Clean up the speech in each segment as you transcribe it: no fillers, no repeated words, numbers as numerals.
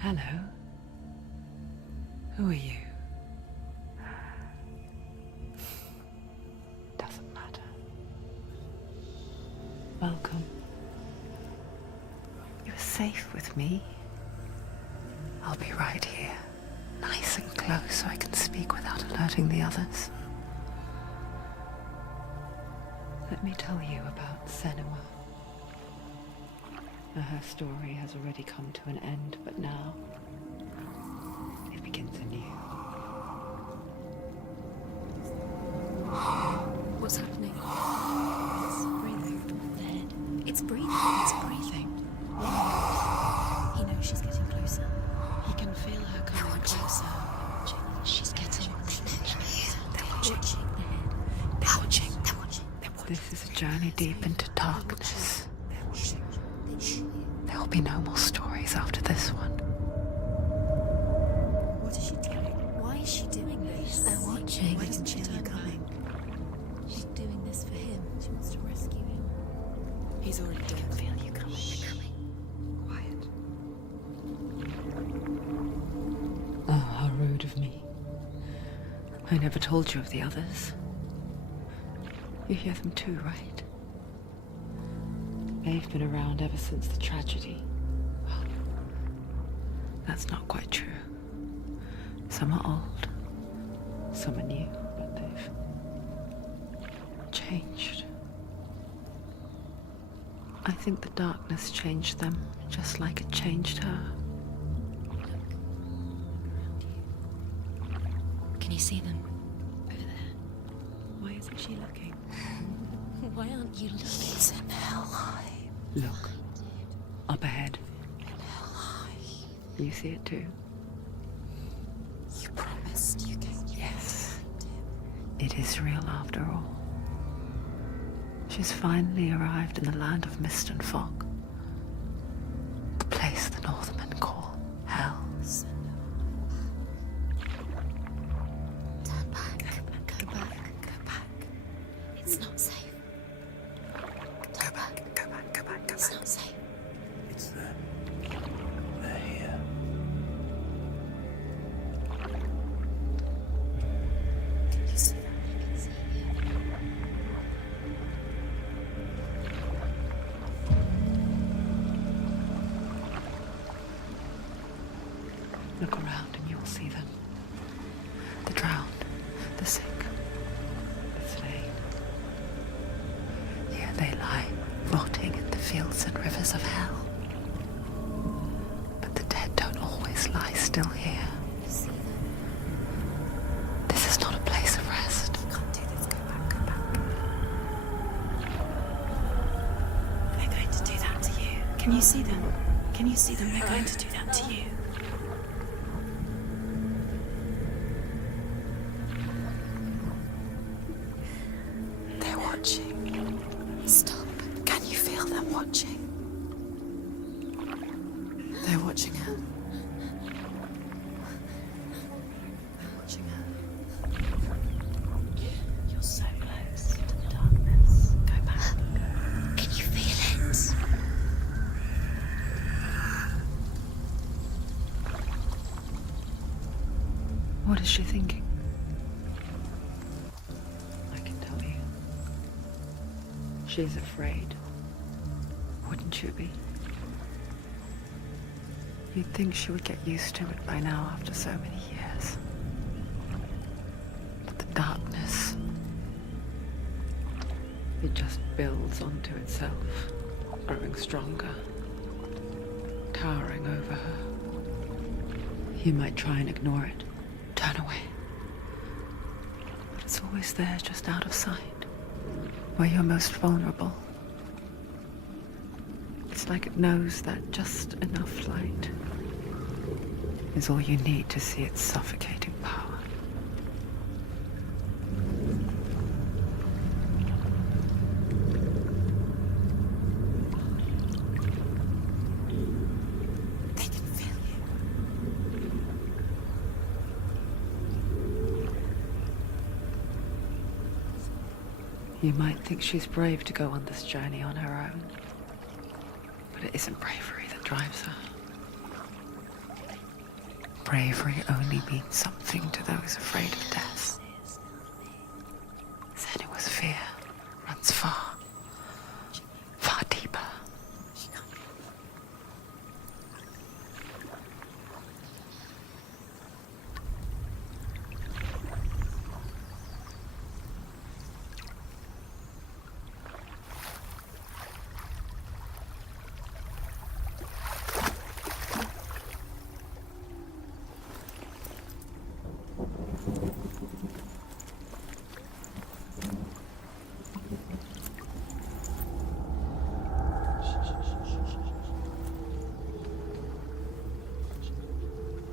Hello. Who are you? Doesn't matter. Welcome. You're safe with me. I'll be right here, nice and close so I can speak without alerting the others. Let me tell you about Senua. Her story has already come to an end, but now it begins anew. What's happening? It's breathing. The head. It's breathing. It's breathing. He knows she's getting closer. He can feel her coming closer. She's getting closer. They're watching. They're watching. They're watching. This is a journey deep into darkness. There will be no more stories after this one. What is she doing? Why is she doing this? They're watching. Why doesn't she turn coming? She's doing this for him. She wants to rescue him. He's already dead. I can feel you coming. Quiet. Oh, how rude of me. I never told you of the others. You hear them too, right? They've been around ever since the tragedy. Well, that's not quite true. Some are old, some are new, but they've changed. I think the darkness changed them, just like it changed her. Can you see them? Over there. Why isn't she looking? Why aren't you looking? It's in Hellblade. Look, up ahead. You see it too? You promised you came. Yes. It is real after all. She's finally arrived in the land of mist and fog. The place the Northmen call Hell. Turn back. Go back. Go back. It's not safe. Go back, go back, go back, go It's back. not safe. It's them. They're here. You see that? I can see you. Look around and you'll see them. The drowned, the sick, the slain. Here they lie, rotting in the fields and rivers of hell. But the dead don't always lie still here. You see them? This is not a place of rest. You can't do this. Go back. Go back. They're going to do that to you. Can you see them? Can you see them? They're going to do that to you. They're watching. Stop. Can you feel them watching? They're watching her. They're watching her. You're so close to the darkness. Go back. Can you feel it? What is she thinking? I can tell you. She's afraid. Wouldn't you be? You'd think she would get used to it by now after so many years. But the darkness, it just builds onto itself, growing stronger, towering over her. You might try and ignore it, turn away. But it's always there, just out of sight, where you're most vulnerable. It's like it knows that just enough light is all you need to see its suffocating power. They can feel you. You might think she's brave to go on this journey on her own, but it isn't bravery that drives her. bravery only means something to those afraid of death. Senua's fear runs far, far deeper.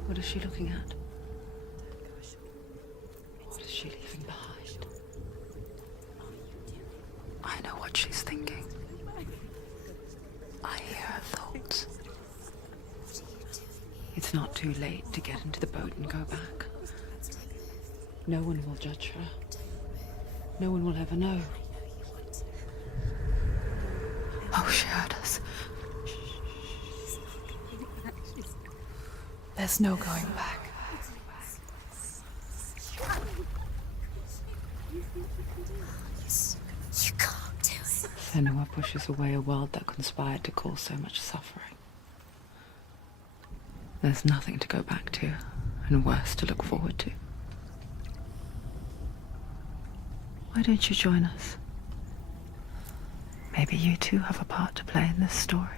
What is she looking at? What is she leaving behind? I know what she's thinking. I hear her thoughts. It's not too late to get into the boat and go back. No one will judge her. No one will ever know. Oh, she heard us. There's no going back. You can't do it. Senua pushes away a world that conspired to cause so much suffering. There's nothing to go back to, and worse to look forward to. Why don't you join us? Maybe you too have a part to play in this story.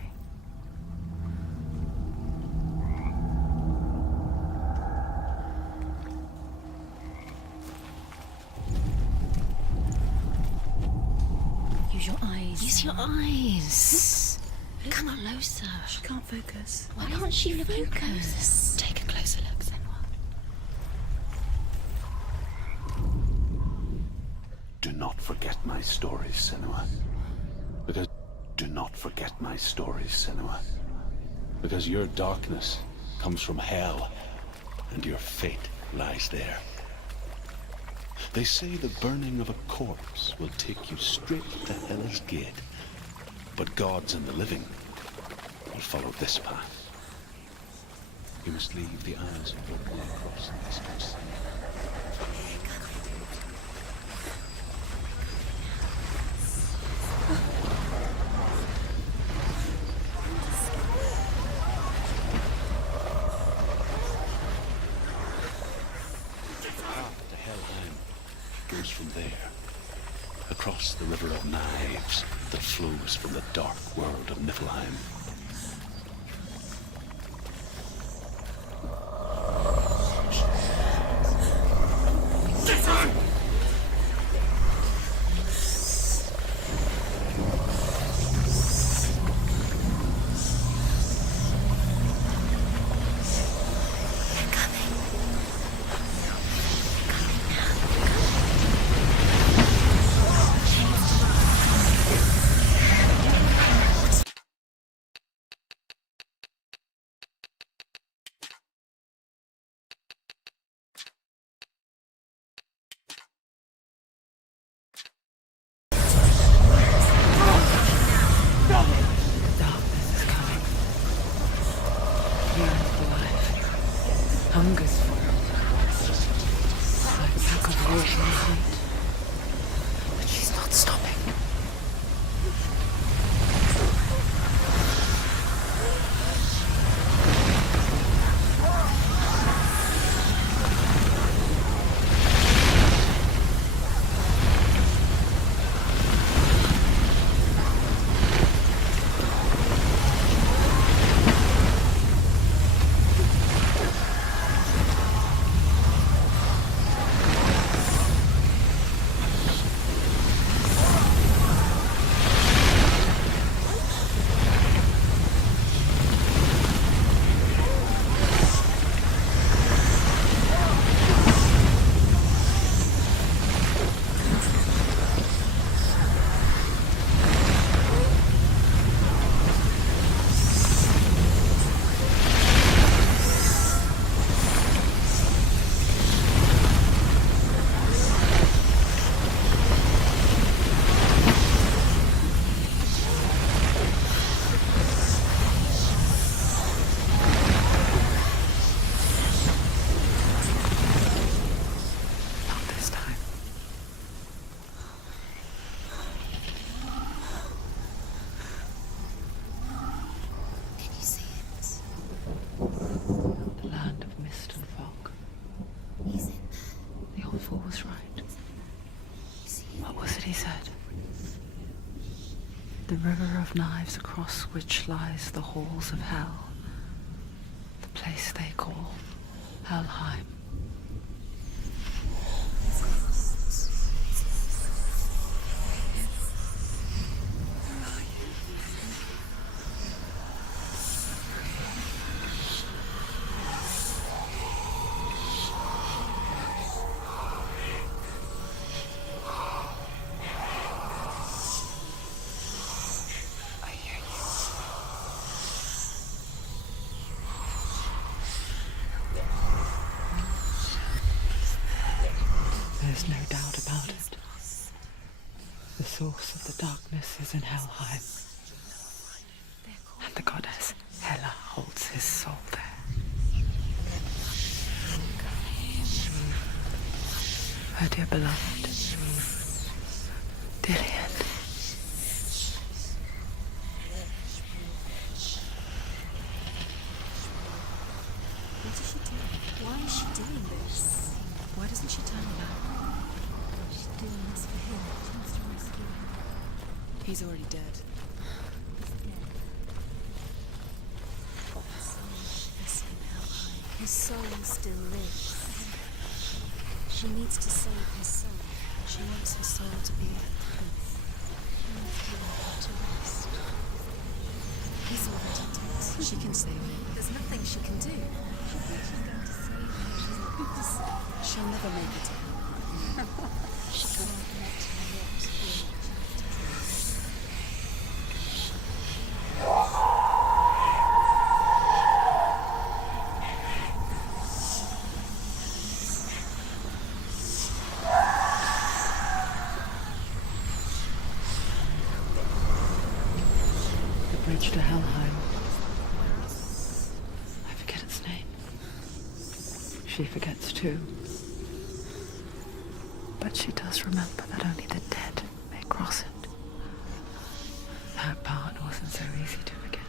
Use your eyes. Use your eyes. Come closer. She can't focus. Why can't she focus? Take a closer look, Senua. Do not forget my stories, Senua. Because do not forget my stories, Senua. Because your darkness comes from hell, and your fate lies there. They say the burning of a corpse will take you straight to Hell's Gate, but gods and the living will follow this path. You must leave the isles of Pouca across the eastern sea. Goes from there, across the river of knives that flows from the dark world of Niflheim. Hunger's for like a pack of wolves in the night. But she's not stopping. The river of knives across which lies the halls of hell. The place they call Helheim. There's no doubt about it. The source of the darkness is in Helheim. And the goddess Hela holds his soul there. Her dear beloved, Dillian. What is she doing? Why is she doing this? Why doesn't she turn back? She's doing this for him. She wants to rescue him. He's already dead. His soul still lives. She needs to save his soul. She wants her soul to be at peace. To rest. He's already dead. She can save him. There's nothing she can do. She thinks she's going to save him. She'll never make it to him. She can't let her lips be. The bridge to Helheim. I forget its name. She forgets too. But she does remember that only the dead may cross it. That part wasn't so easy to forget.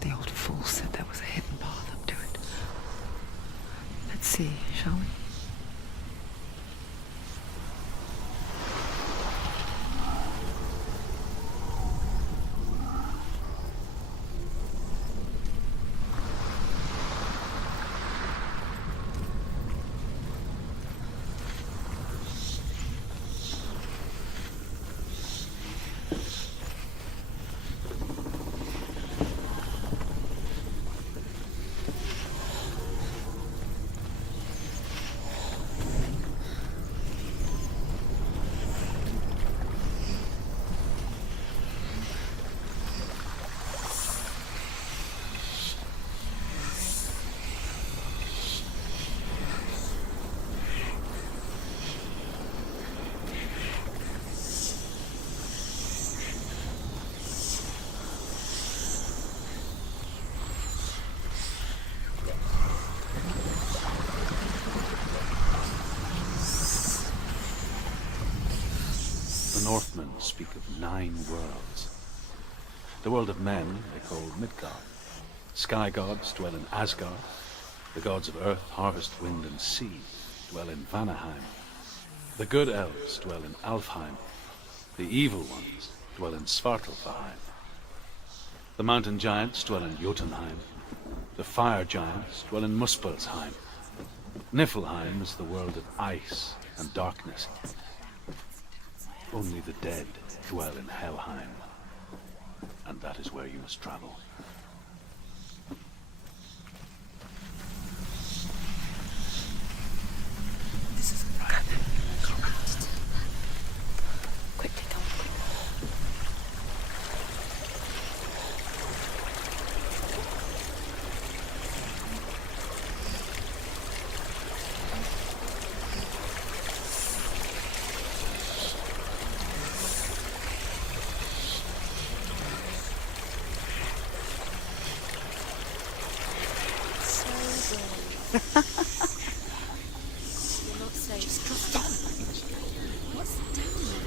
The old fool said there was a hidden path up to it. Let's see, shall we? The Northmen speak of 9 worlds. The world of men they call Midgard. Sky gods dwell in Asgard. The gods of earth, harvest, wind, and sea dwell in Vanaheim. The good elves dwell in Alfheim. The evil ones dwell in Svartalfheim. The mountain giants dwell in Jotunheim. The fire giants dwell in Muspelheim. Niflheim is the world of ice and darkness. Only the dead dwell in Helheim, and that is where you must travel. This is right. Quickly, come on, quickly. You're not safe. Just drop down. What's down there?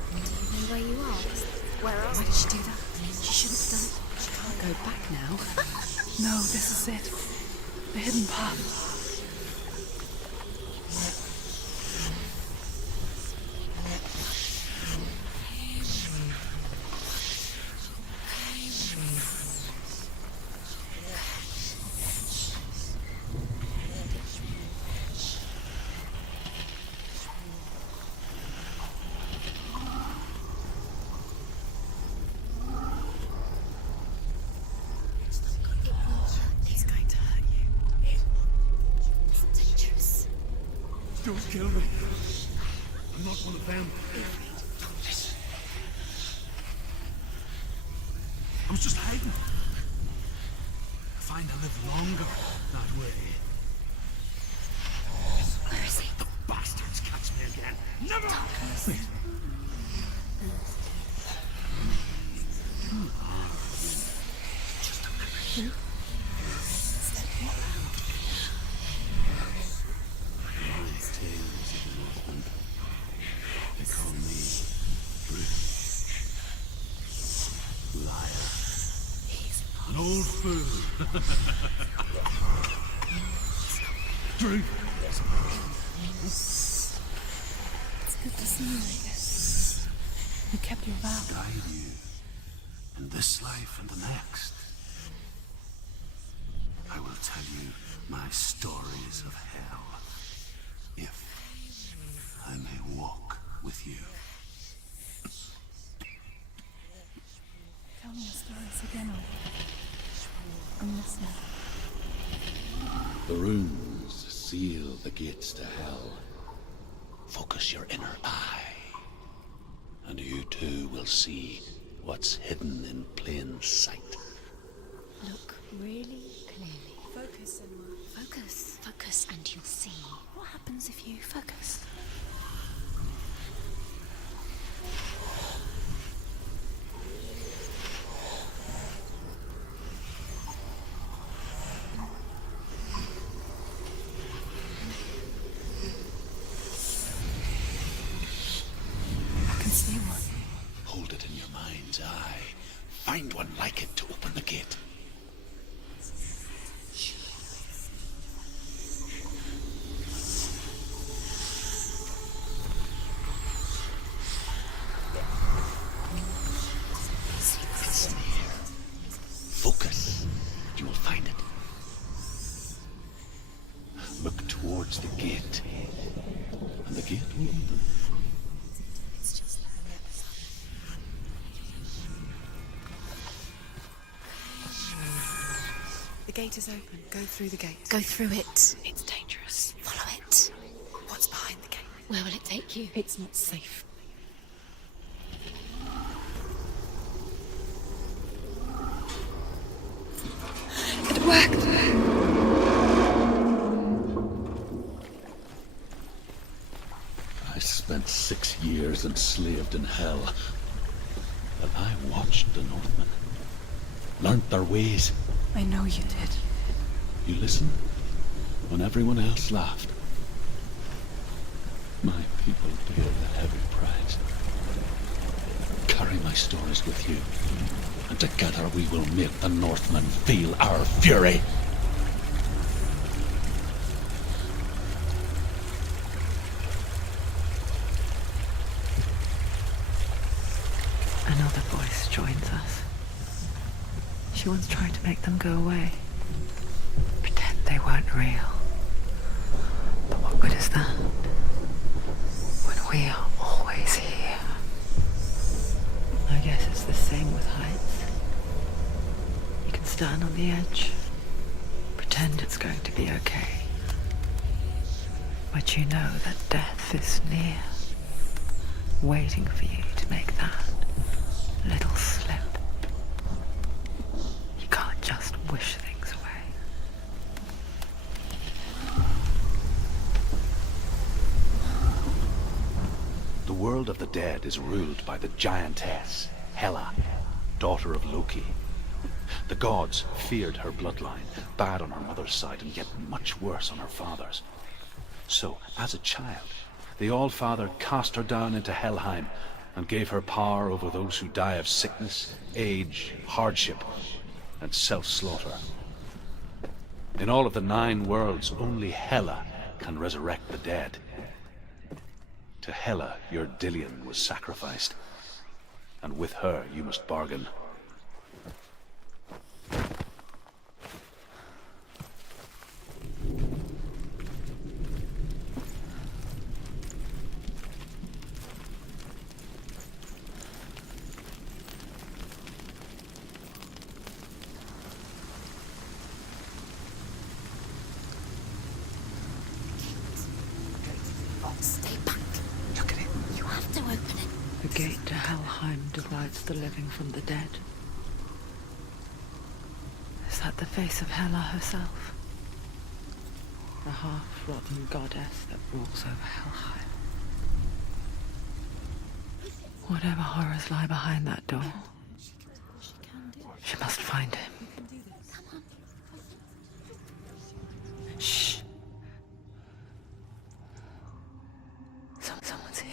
Do you know where you are? Where are we? Why did she do that? She shouldn't have done it. She can't go back now. No, this is it. The hidden path. Don't kill me. I'm not one of them. I was just hiding. I find I live longer that way. Where is he? The bastards catch me again. Never! Wait. Who are you? Just a memory. My tales of the Northman. They call me Bruce. Liar. An old fool. Drew. It's good to see you, I guess. You kept your vow. Guide you in this life and the next. I will tell you my stories of hell, if I may walk with you. Tell me your stories again, I'm listening. The runes seal the gates to hell. Focus your inner eye, and you too will see what's hidden in plain sight. Look really clearly. Focus, Senua. Focus. Focus and you'll see. What happens if you focus? I can see one. Hold it in your mind's eye. Find one like it to open the gate. It's near. Focus. You will find it. Look towards the gate, and the gate will open. The gate is open. Go through the gate. Go through it. It's dangerous. Follow it. What's behind the gate? Where will it take you? It's not safe. It worked! I spent 6 years enslaved in hell, and I watched the Northmen, learnt their ways. I know you did. You listened when everyone else laughed. My people paid the heavy price. Carry my stories with you, and together we will make the Northmen feel our fury. Another voice joins us. She once tried to make them go away. Pretend they weren't real. But what good is that? When we are always here. I guess it's the same with heights. You can stand on the edge, pretend it's going to be okay. But you know that death is near, waiting for you to make that little slip. You can't just wish things away. The world of the dead is ruled by the giantess, Hela, daughter of Loki. The gods feared her bloodline, bad on her mother's side and yet much worse on her father's. So, as a child, the All-Father cast her down into Helheim and gave her power over those who die of sickness, age, hardship, and self-slaughter. In all of the 9 worlds, only Hela can resurrect the dead. To Hela, your Dillion was sacrificed, and with her you must bargain. gate to Helheim divides the living from the dead. Is that the face of Hela herself? The half-rotten goddess that walks over Helheim. Whatever horrors lie behind that door, she must find him. Shh. Someone's here.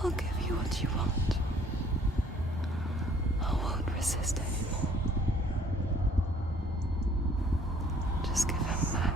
I'll give you what you want. I won't resist anymore. Just give him back.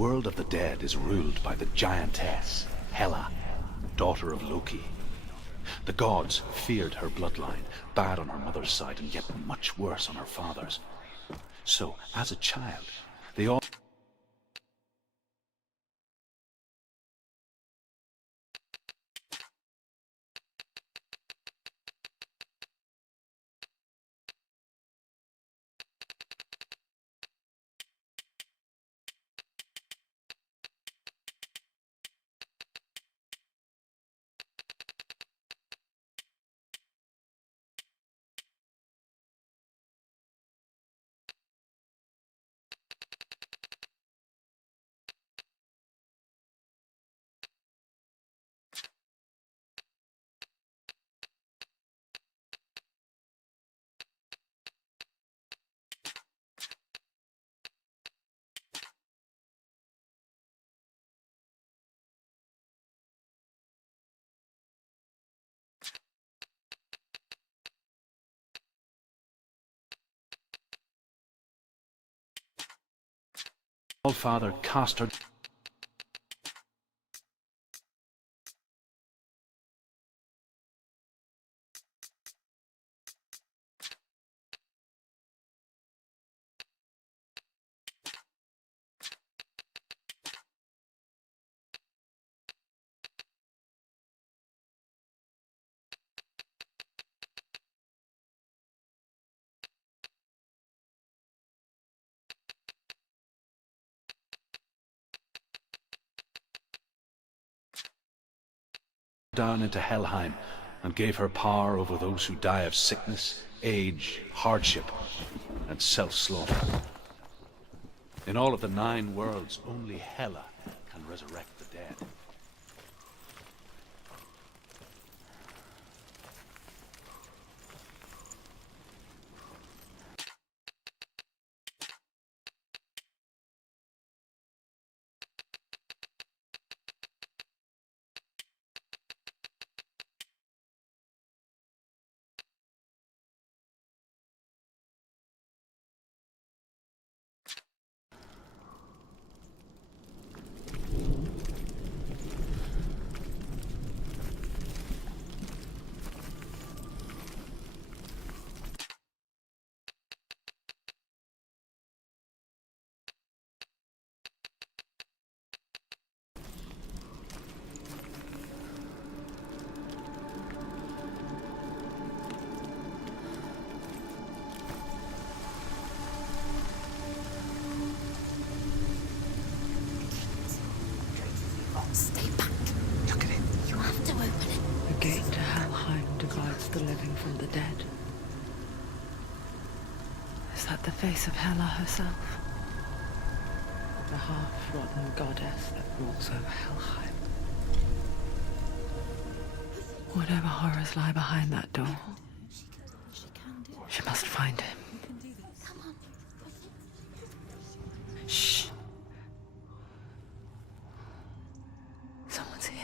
world of the dead is ruled by the giantess, Hela, daughter of Loki. The gods feared her bloodline, bad on her mother's side and yet much worse on her father's. So, as a child, they all father cast her down into Helheim and gave her power over those who die of sickness, age, hardship, and self-slaughter. In all of the 9 worlds, only Hela can resurrect the dead. Stay back. Look at it. You have to open it. The gate to Helheim divides the living from the dead. Is that the face of Hela herself? The half-rotten goddess that rules over Helheim? Whatever horrors lie behind that door, she must find him. Shh. Someone's here.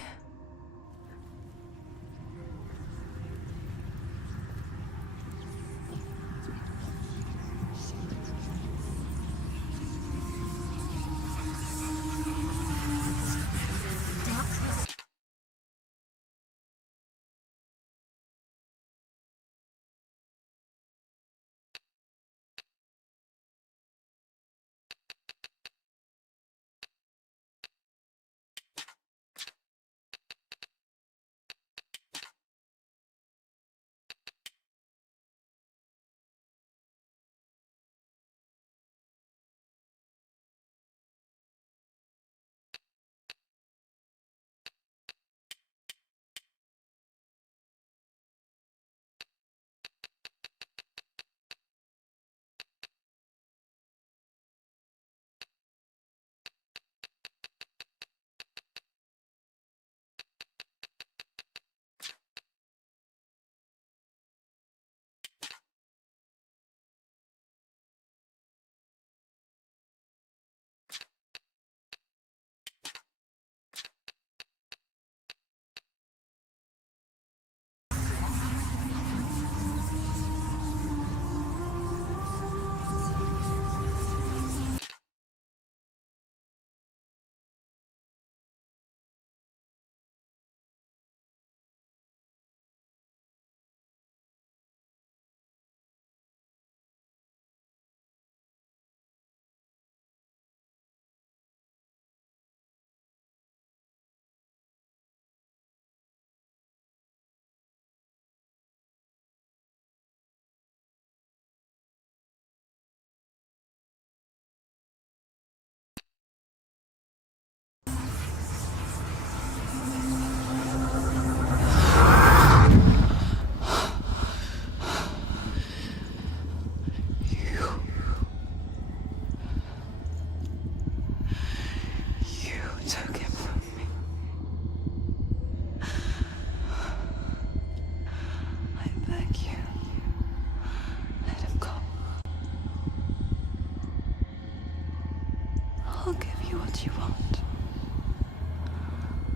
what you want.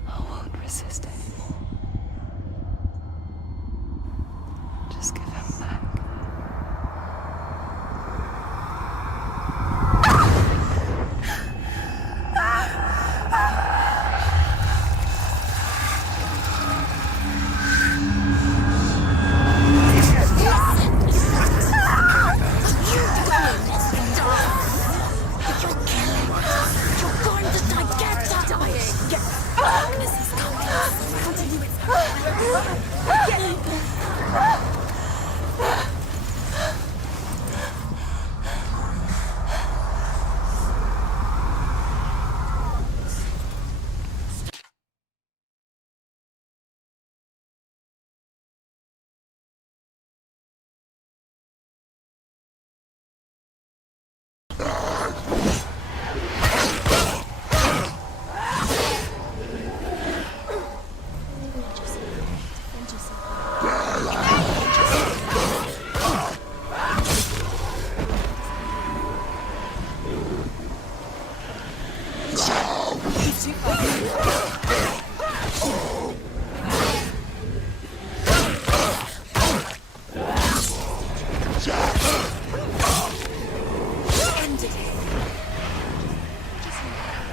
I won't resist anymore. Just give him back.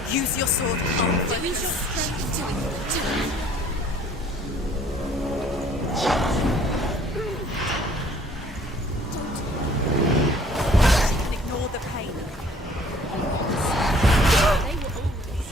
Use your sword. Use your strength to it. And ignore the pain. They were always.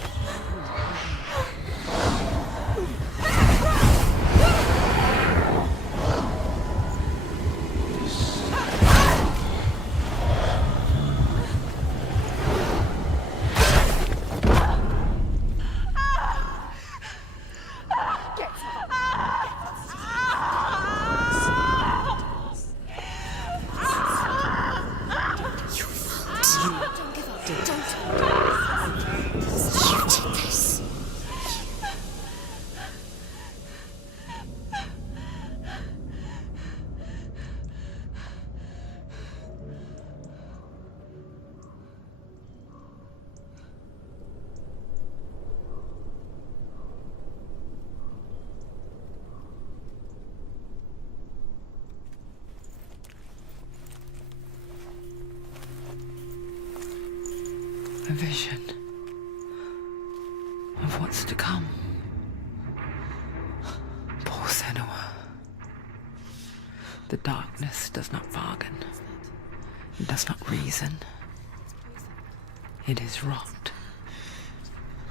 A vision of what's to come. Poor Senua. The darkness does not bargain. It does not reason. It is rot.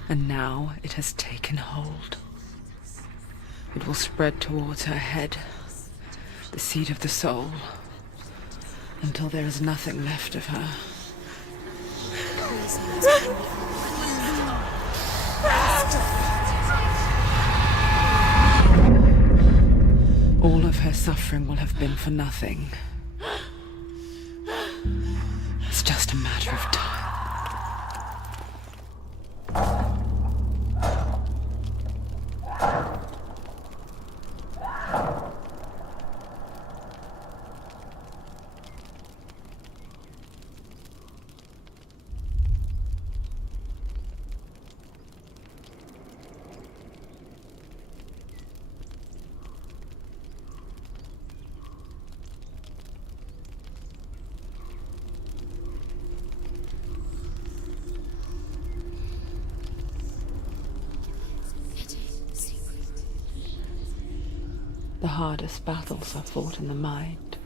And now it has taken hold. It will spread towards her head, the seat of the soul, until there is nothing left of her. All of her suffering will have been for nothing. It's just a matter of time. The hardest battles are fought in the mind.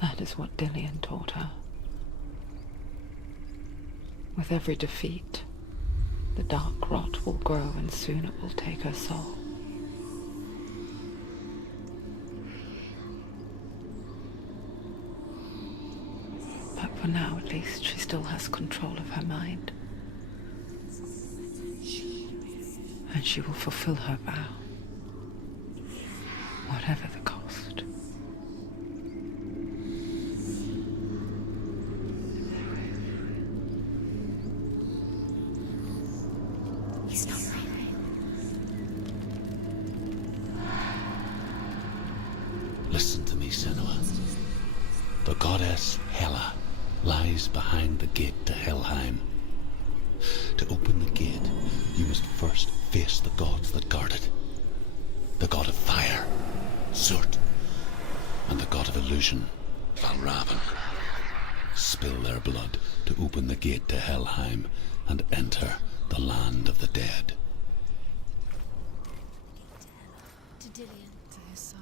That is what Dillian taught her. With every defeat, the dark rot will grow and soon it will take her soul. But for now, at least, she still has control of her mind. And she will fulfill her vow. Whatever the cost. He's not right. Listen to me, Senua. The goddess Hela lies behind the gate to Helheim. To open the gate, you must first face the gods that guard it. The god of fire, Zurt, and the god of illusion, Valravan. Spill their blood to open the gate to Helheim and enter the land of the dead. To Dillian. To his soul.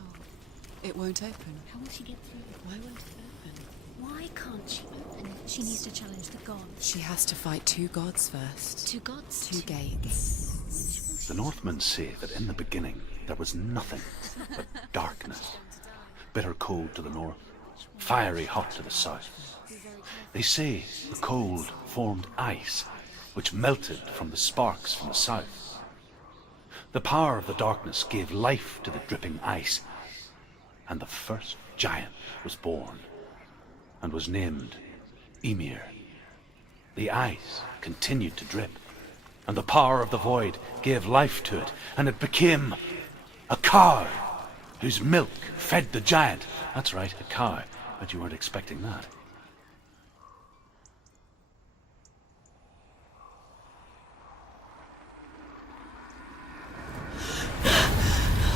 It won't open. How will she get through? Why won't it open? Why can't she open it? She needs to challenge the gods. She has to fight 2 gods first. 2 gods? 2 gates. The Northmen say that in the beginning there was nothing but darkness. Bitter cold to the north, fiery hot to the south. They say the cold formed ice, which melted from the sparks from the south. The power of the darkness gave life to the dripping ice, and the first giant was born, and was named Ymir. The ice continued to drip, and the power of the void gave life to it, and it became a cow, whose milk fed the giant. That's right, a cow, but you weren't expecting that.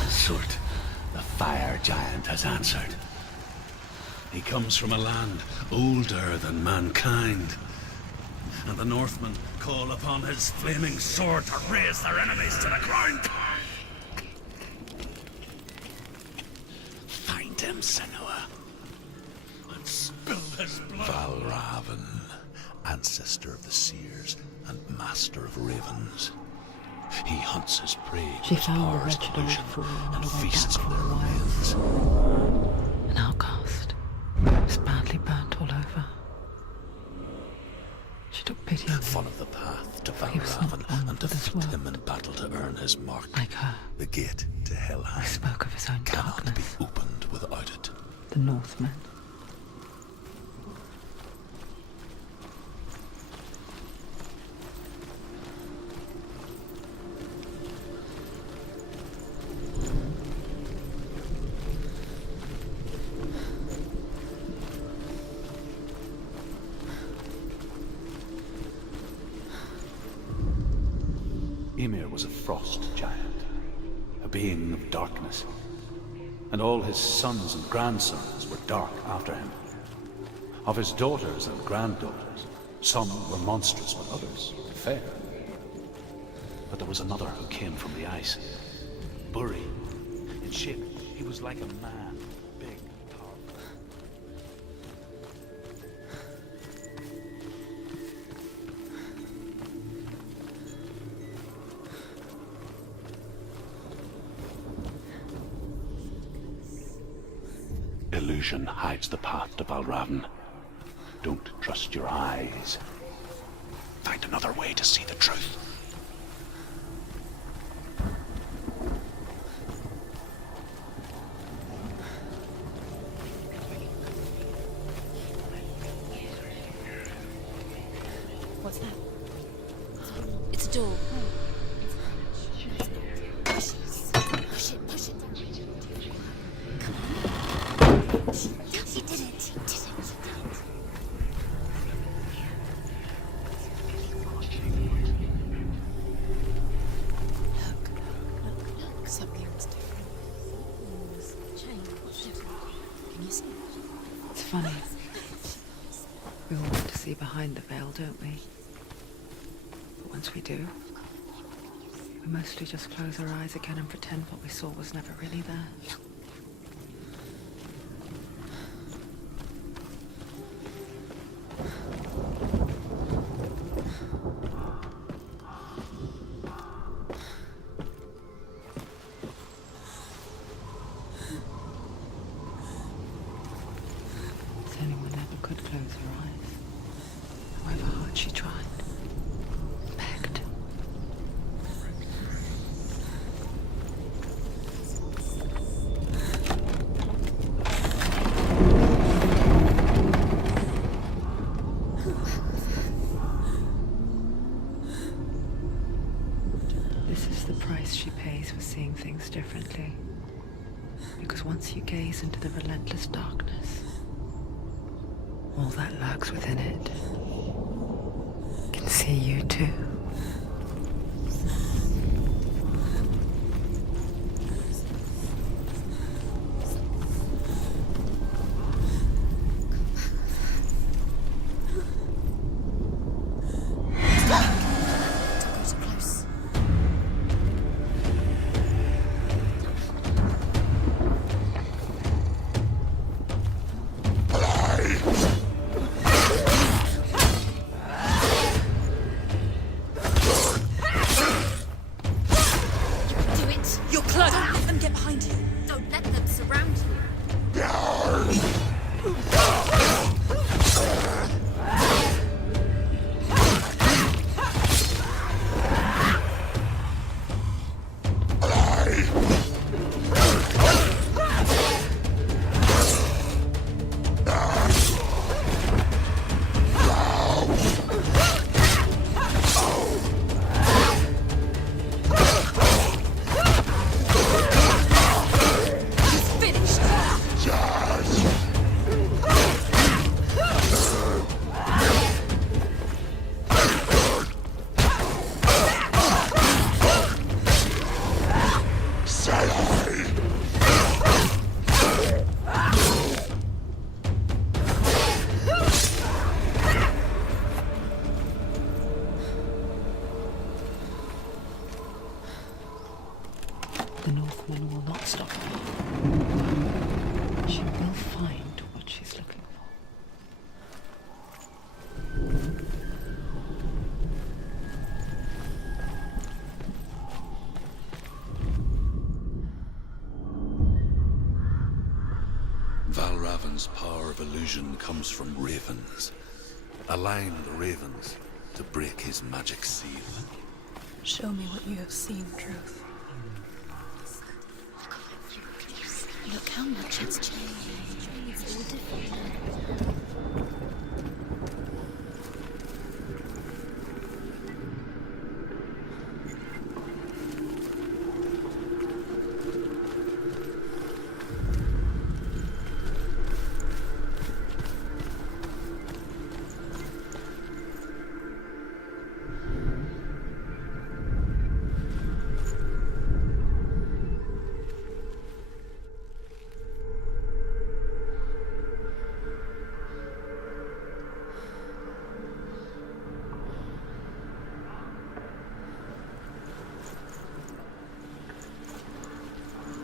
Zurt, the fire giant, has answered. He comes from a land older than mankind, and the Northmen call upon his flaming sword to raise their enemies to the ground. Find him, Senua, and spill his blood. Valravan, ancestor of the seers and master of ravens. He hunts his prey She with his found the powers of wretched old illusion fool on and her way feasts back on from their the remains. An outcast. Was badly burnt all over. She took pity on him. Follow the path to He was not Valravan born and for this defeat world. him in battle to earn his mark. Like her, The gate to Helheim he spoke of his own cannot be darkness. opened without it. The Northmen. Ymir was a frost giant, a being of darkness, and all his sons and grandsons were dark after him. Of his daughters and granddaughters, some were monstrous, but others fair. But there was another who came from the ice. Buri. In shape, he was like a man, big and powerful. Illusion hides the path to Valravan. Don't trust your eyes. Find another way to see the truth. What's that? It's a door. Push it, push it. Come on. She did it. She did it. Look, something's different. Change. What's different? Can you see it? It's funny. We all want to see behind the veil, don't we? But once we do, we mostly just close our eyes again and pretend what we saw was never really there. Senua never could close her eyes, however hard she tried, begged. This is the price she pays for seeing things differently. Because once you gaze into the relentless darkness, all that lurks within it can see you too. The Northman will not stop her. She will find what she's looking for. Valravan's power of illusion comes from ravens. Align the ravens to break his magic seal. Show me what you have seen, Truth. Look how much it's changed. It's all different now.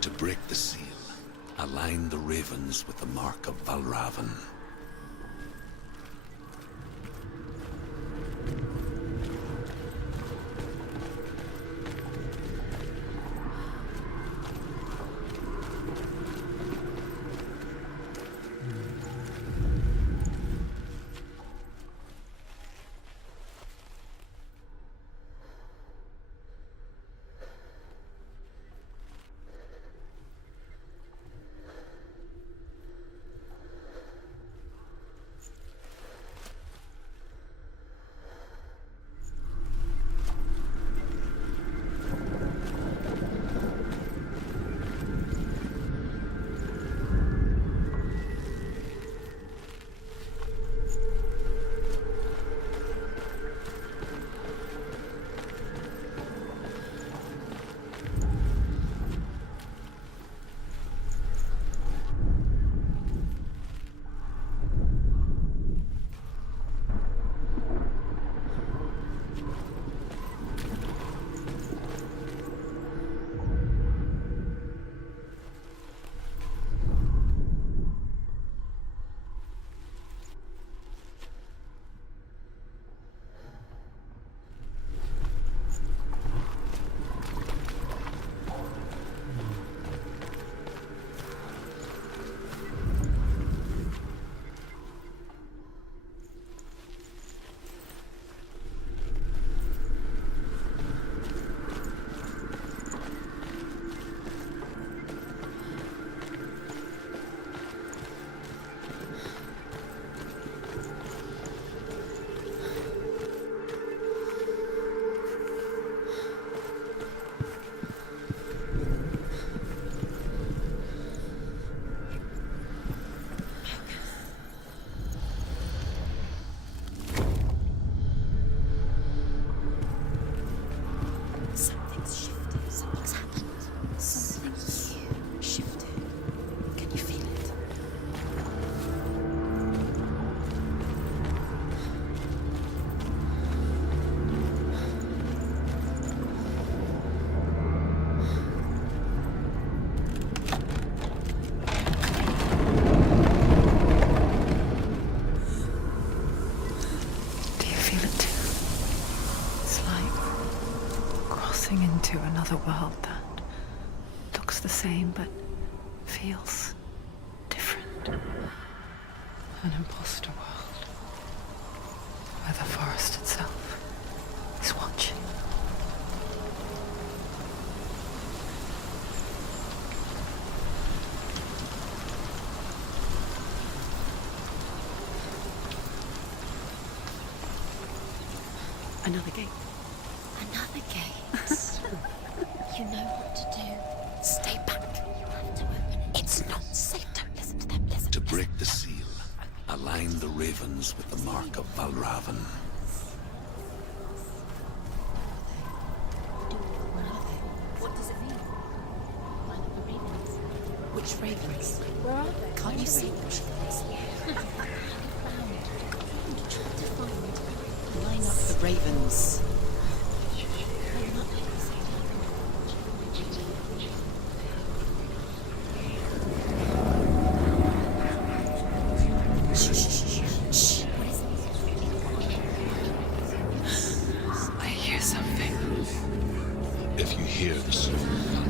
To break the seal, align the ravens with the mark of Valravan. into another world that looks the same but feels different. An imposter world where the forest itself is watching. Another gate. Another gate. You know what to do. Stay back. You have to open it. It's not safe. Don't listen to them. Listen. To break the seal, align the ravens with the mark of Valravan. Where are they? What does it mean? Line up the ravens. Which ravens? Where are they? Can't you see them? Line up the ravens. I hear something. If you hear the sound of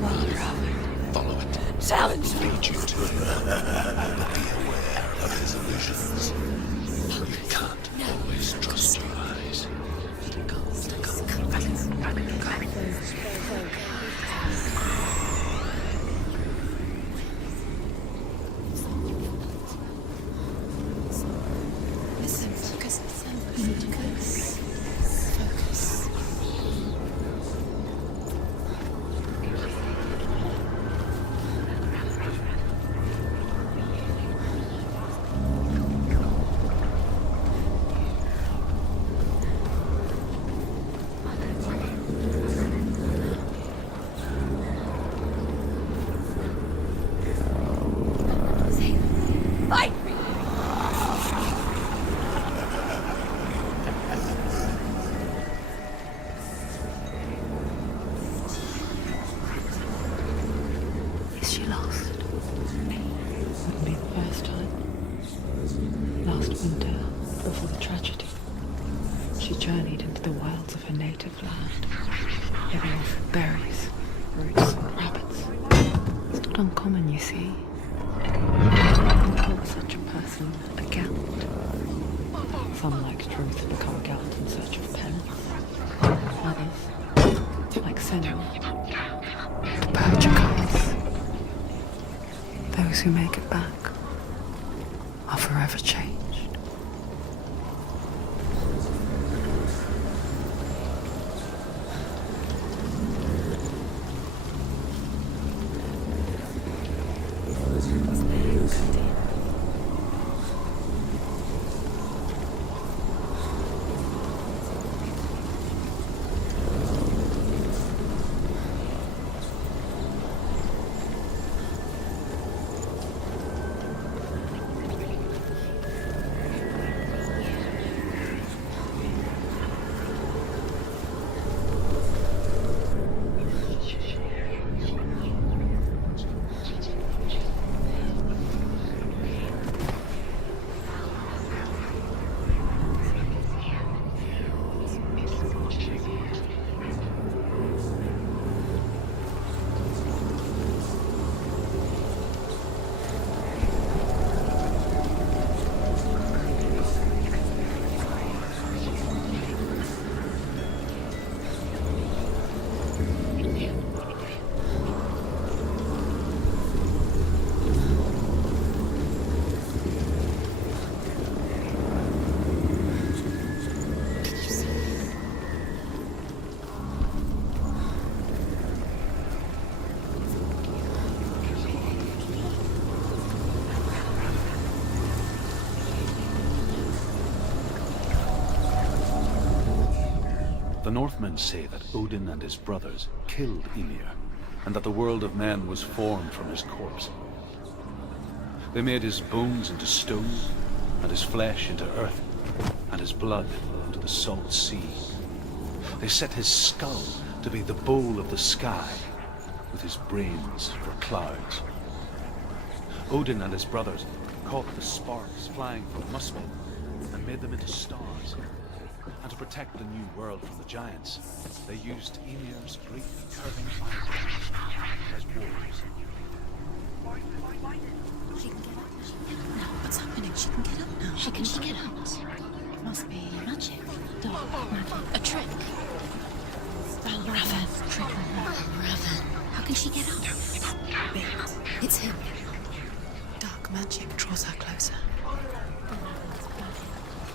Valravan, follow it. Silence! It leads you to him. But be aware of his illusions. You can't always trust your eyes. Listen, focus. Focus. Focus. Is she lost? Wouldn't be the first time. Last winter, before the tragedy, she journeyed into the wilds of her native land, living off berries, roots, and rabbits. It's not uncommon, you see. You can call such a person a gallant. Some, like Truth, become gallant in search of penance. Others, like Senua, the purger comes. Those who make it back are forever changed. The Northmen say that Odin and his brothers killed Ymir, and that the world of men was formed from his corpse. They made his bones into stone, and his flesh into earth, and his blood into the salt sea. They set his skull to be the bowl of the sky, with his brains for clouds. Odin and his brothers caught the sparks flying from Muspel and made them into stars. And to protect the new world from the giants, they used Emir's great curving eyebrows as walls. She can get up now. No, what's happening? She can get up now. She can get out. It must be Magic. Dark magic. A trick. Raven. Trick on her. Raven. How can she get out? Bait. It's him. Dark magic draws her closer.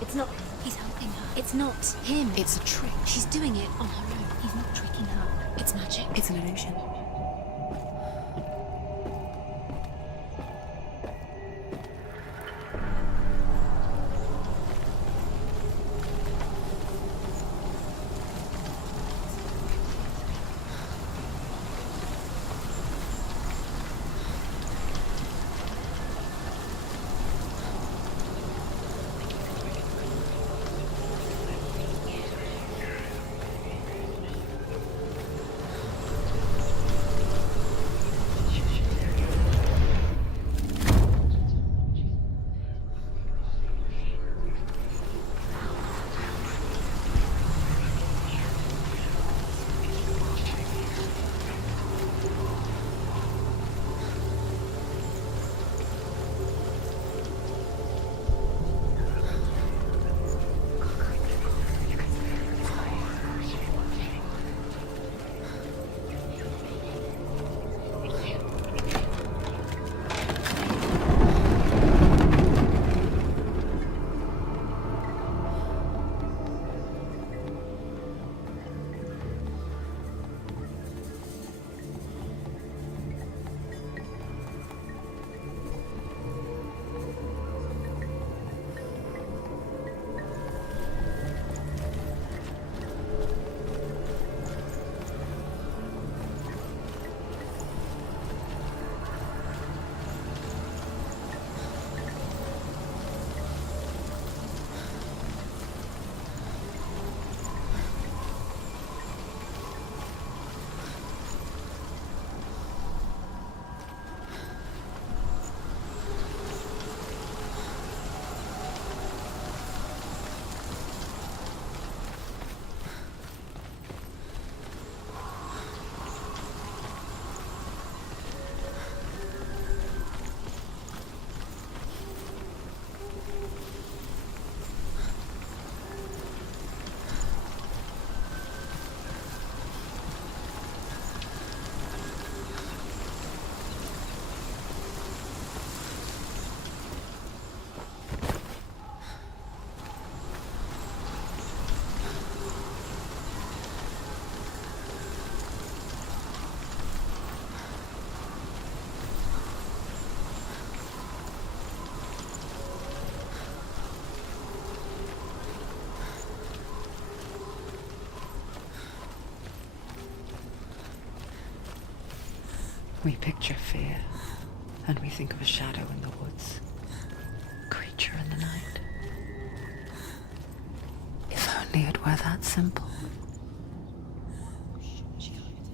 It's not. He's helping her. It's not him. It's a trick. She's doing it on her own. He's not tricking her. It's magic. It's an illusion. We picture fear, and we think of a shadow in the woods, creature in the night. If only it were that simple.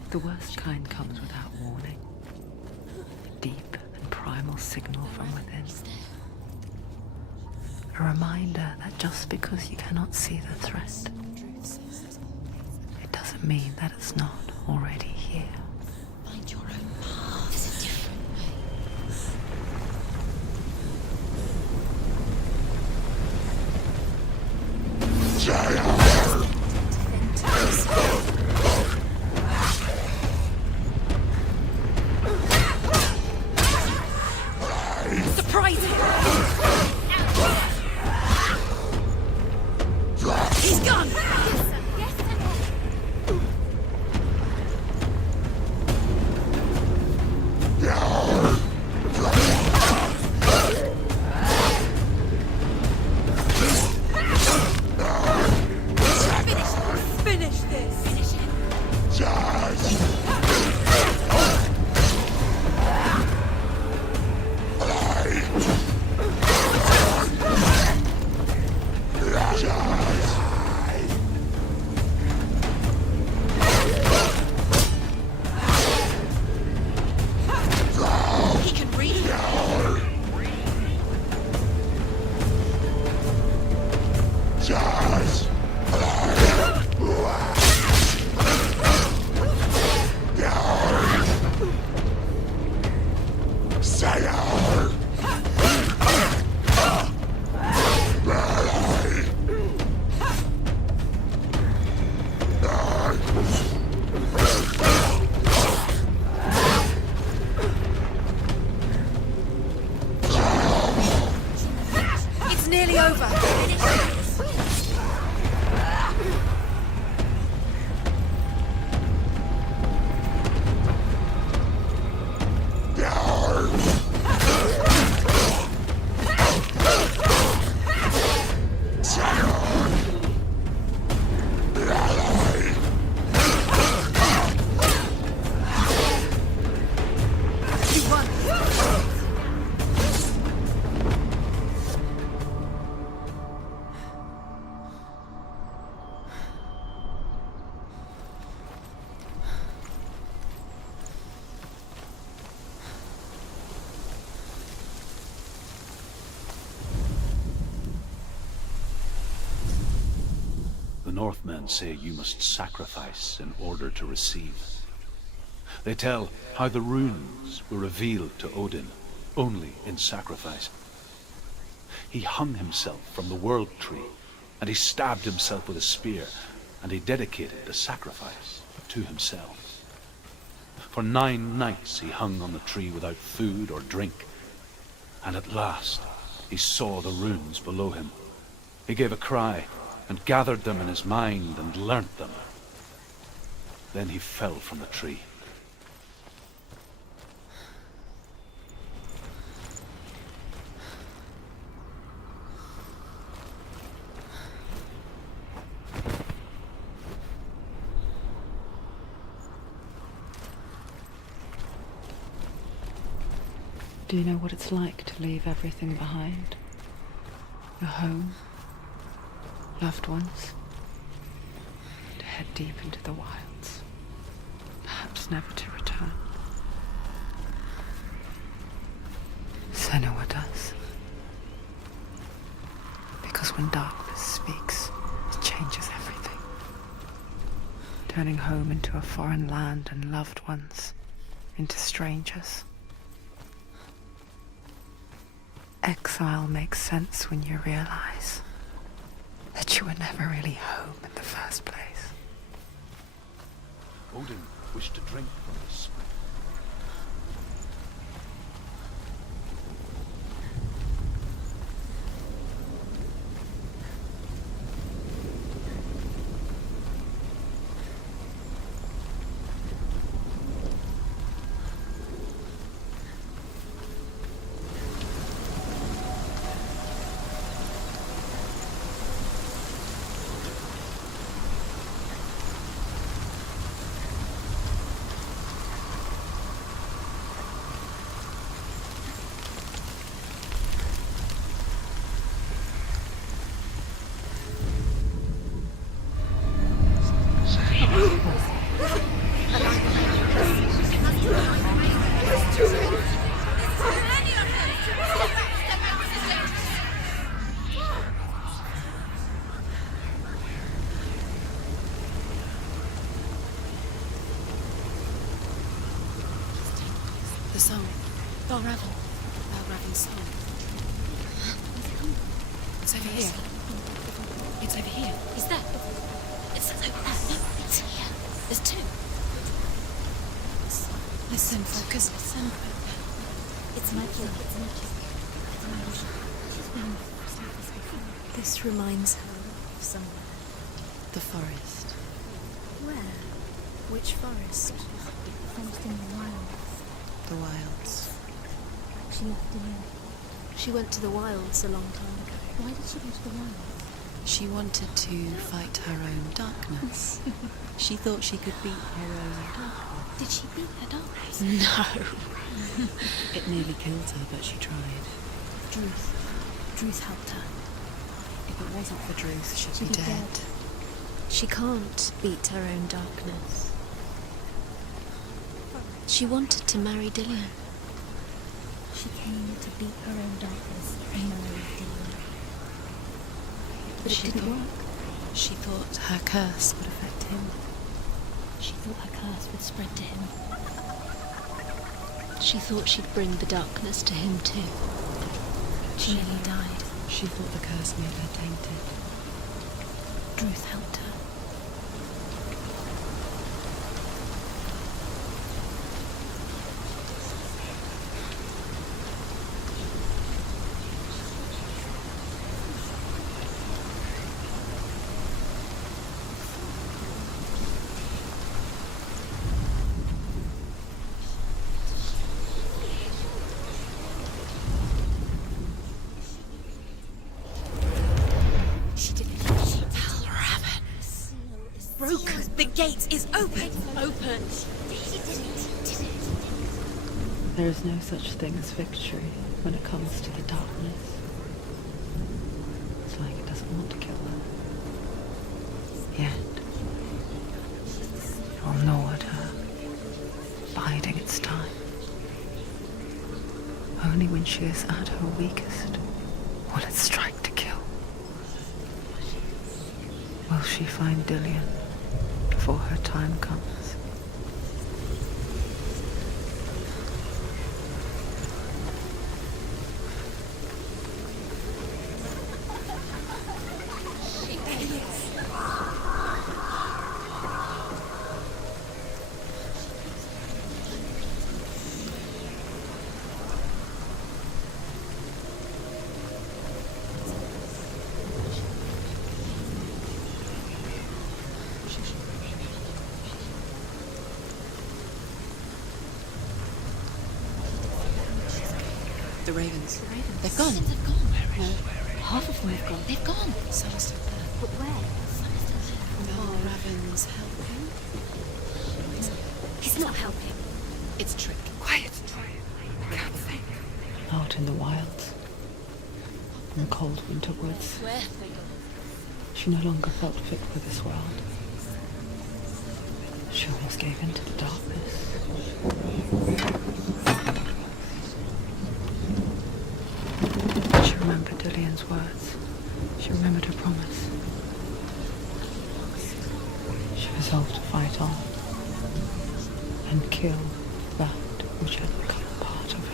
The worst kind comes without warning. A deep and primal signal from within. A reminder that just because you cannot see the threat, it doesn't mean that it's not already here. Find your own path. There's a different way. Surprise him! He's gone! Yes, sir. Finish this! Finish him. He can read it. It's nearly over. The Northmen say you must sacrifice in order to receive. They tell how the runes were revealed to Odin only in sacrifice. He hung himself from the world tree, and he stabbed himself with a spear, and he dedicated the sacrifice to himself. For 9 nights he hung on the tree without food or drink, and at last he saw the runes below him. He gave a cry, and gathered them in his mind and learnt them. Then he fell from the tree. Do you know what it's like to leave everything behind? Your home, loved ones, to head deep into the wilds, perhaps never to return. Senua does. Because when darkness speaks, it changes everything, turning home into a foreign land and loved ones into strangers. Exile makes sense when you realize that you were never really home in the first place. Odin wished to drink from the spring. The song. Balraven's song. It's over here. It's over here. Is that? It's over there. No, it's here. There's 2. Listen, focus, listen. It's magic. It's magic. It's magic. She's been this before. This reminds her of somewhere. The forest. Where? Which forest? The forest in the wilds. The wilds. She left it in. She went to the wilds a long time ago. Why did she go to the wilds? She wanted to fight her own darkness. She thought she could beat her own darkness. Did she beat her darkness? No. It nearly killed her, but she tried. Druth helped her. If it wasn't for Druth, she'd be dead. She can't beat her own darkness. She wanted to marry Dillion. She came to beat her own darkness and marry Dillion. But it didn't work. She thought her curse would affect him. She thought her curse would spread to him. She thought she'd bring the darkness to him too. She nearly died. She thought the curse made her tainted. Druth helped her. The gate is open! Open! There is no such thing as victory when it comes to the darkness. It's like it doesn't want to kill her. Yet, it will gnaw at her, biding its time. Only when she is at her weakest will it strike to kill. Will she find Dillion before her time comes? The ravens. They've gone. They've gone. No. Half of them have gone. They've gone. Some are still there. But where? Will Raven's helping? He's not helping. It's a trick. Quiet. Out in the wilds, in the cold winter woods, Where? she no longer felt fit for this world. She almost gave in to the darkness. She remembered Dillion's words. She remembered her promise. She resolved to fight on and kill that which had become part of her.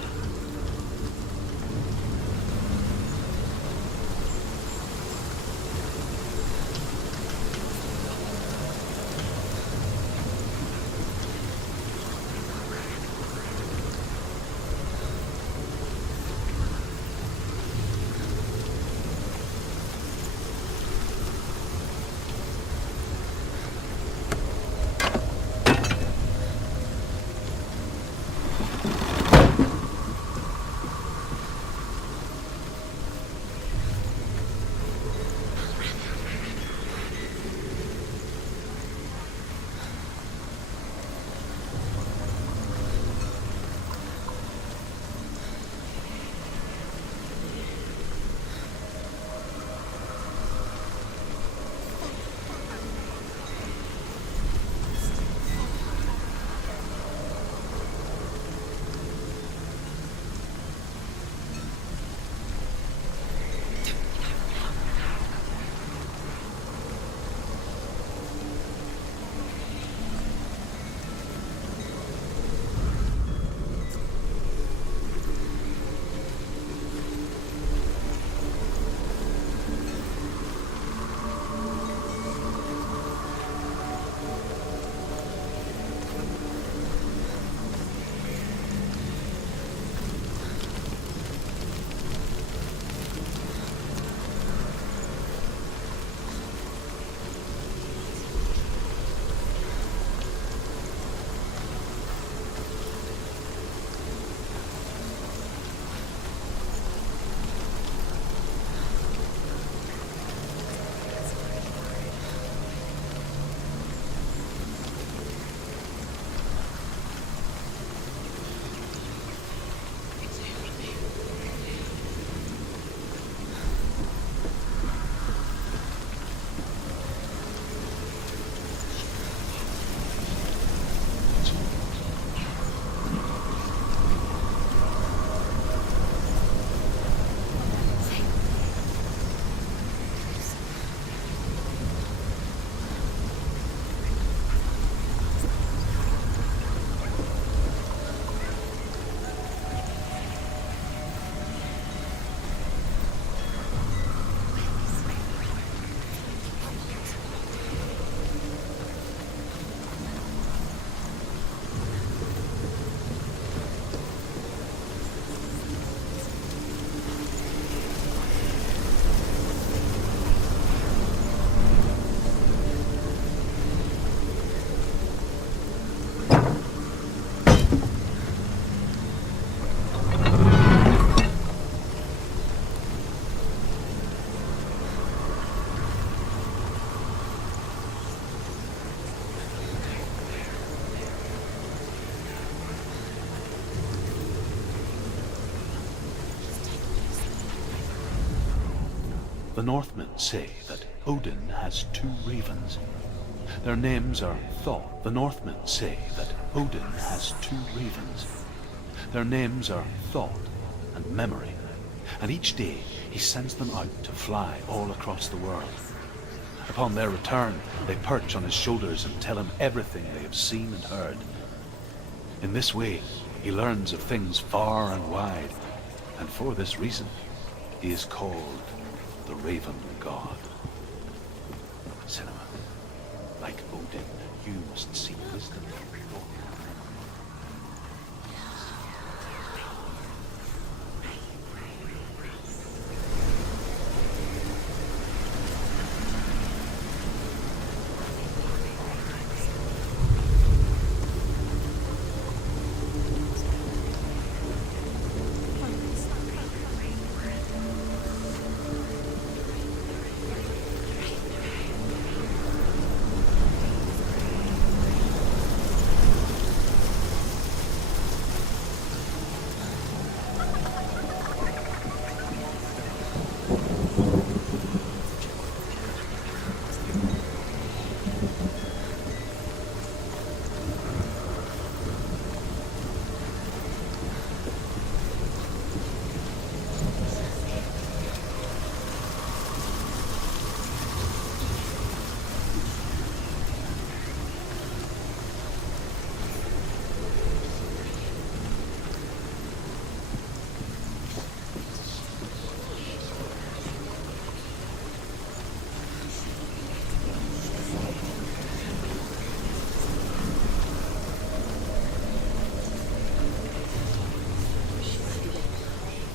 The Northmen say that Odin has two ravens. Their names are Thought. The Northmen say that Odin has two ravens. Their names are Thought and Memory, and each day he sends them out to fly all across the world. Upon their return, they perch on his shoulders and tell him everything they have seen and heard. In this way, he learns of things far and wide, and for this reason, he is called the Raven God. Senua, like Odin, you must seek wisdom from Thor.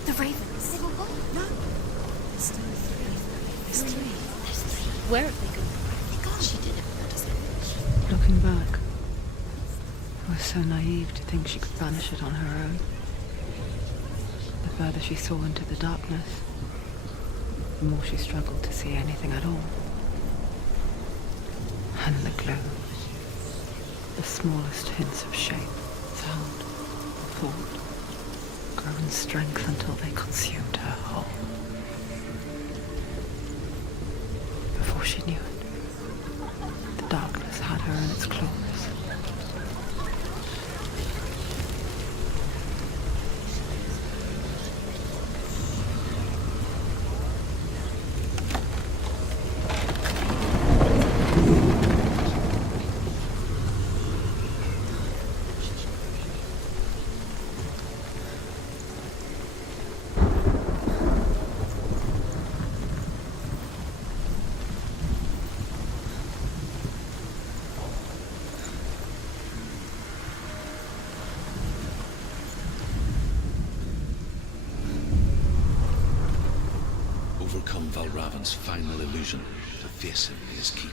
The ravens. They were what? No. There's still three. There's three. There's three. Where have they gone? They gone. She did it. What does it? Looking back, I was so naive to think she could banish it on her own. The further she saw into the darkness, the more she struggled to see anything at all. And the gloom, the smallest hints of shape, sound, thought, grow in strength until they consumed her whole. Before she knew it, the darkness had her in its claws. Overcome Valravan's final illusion to face him in his keep.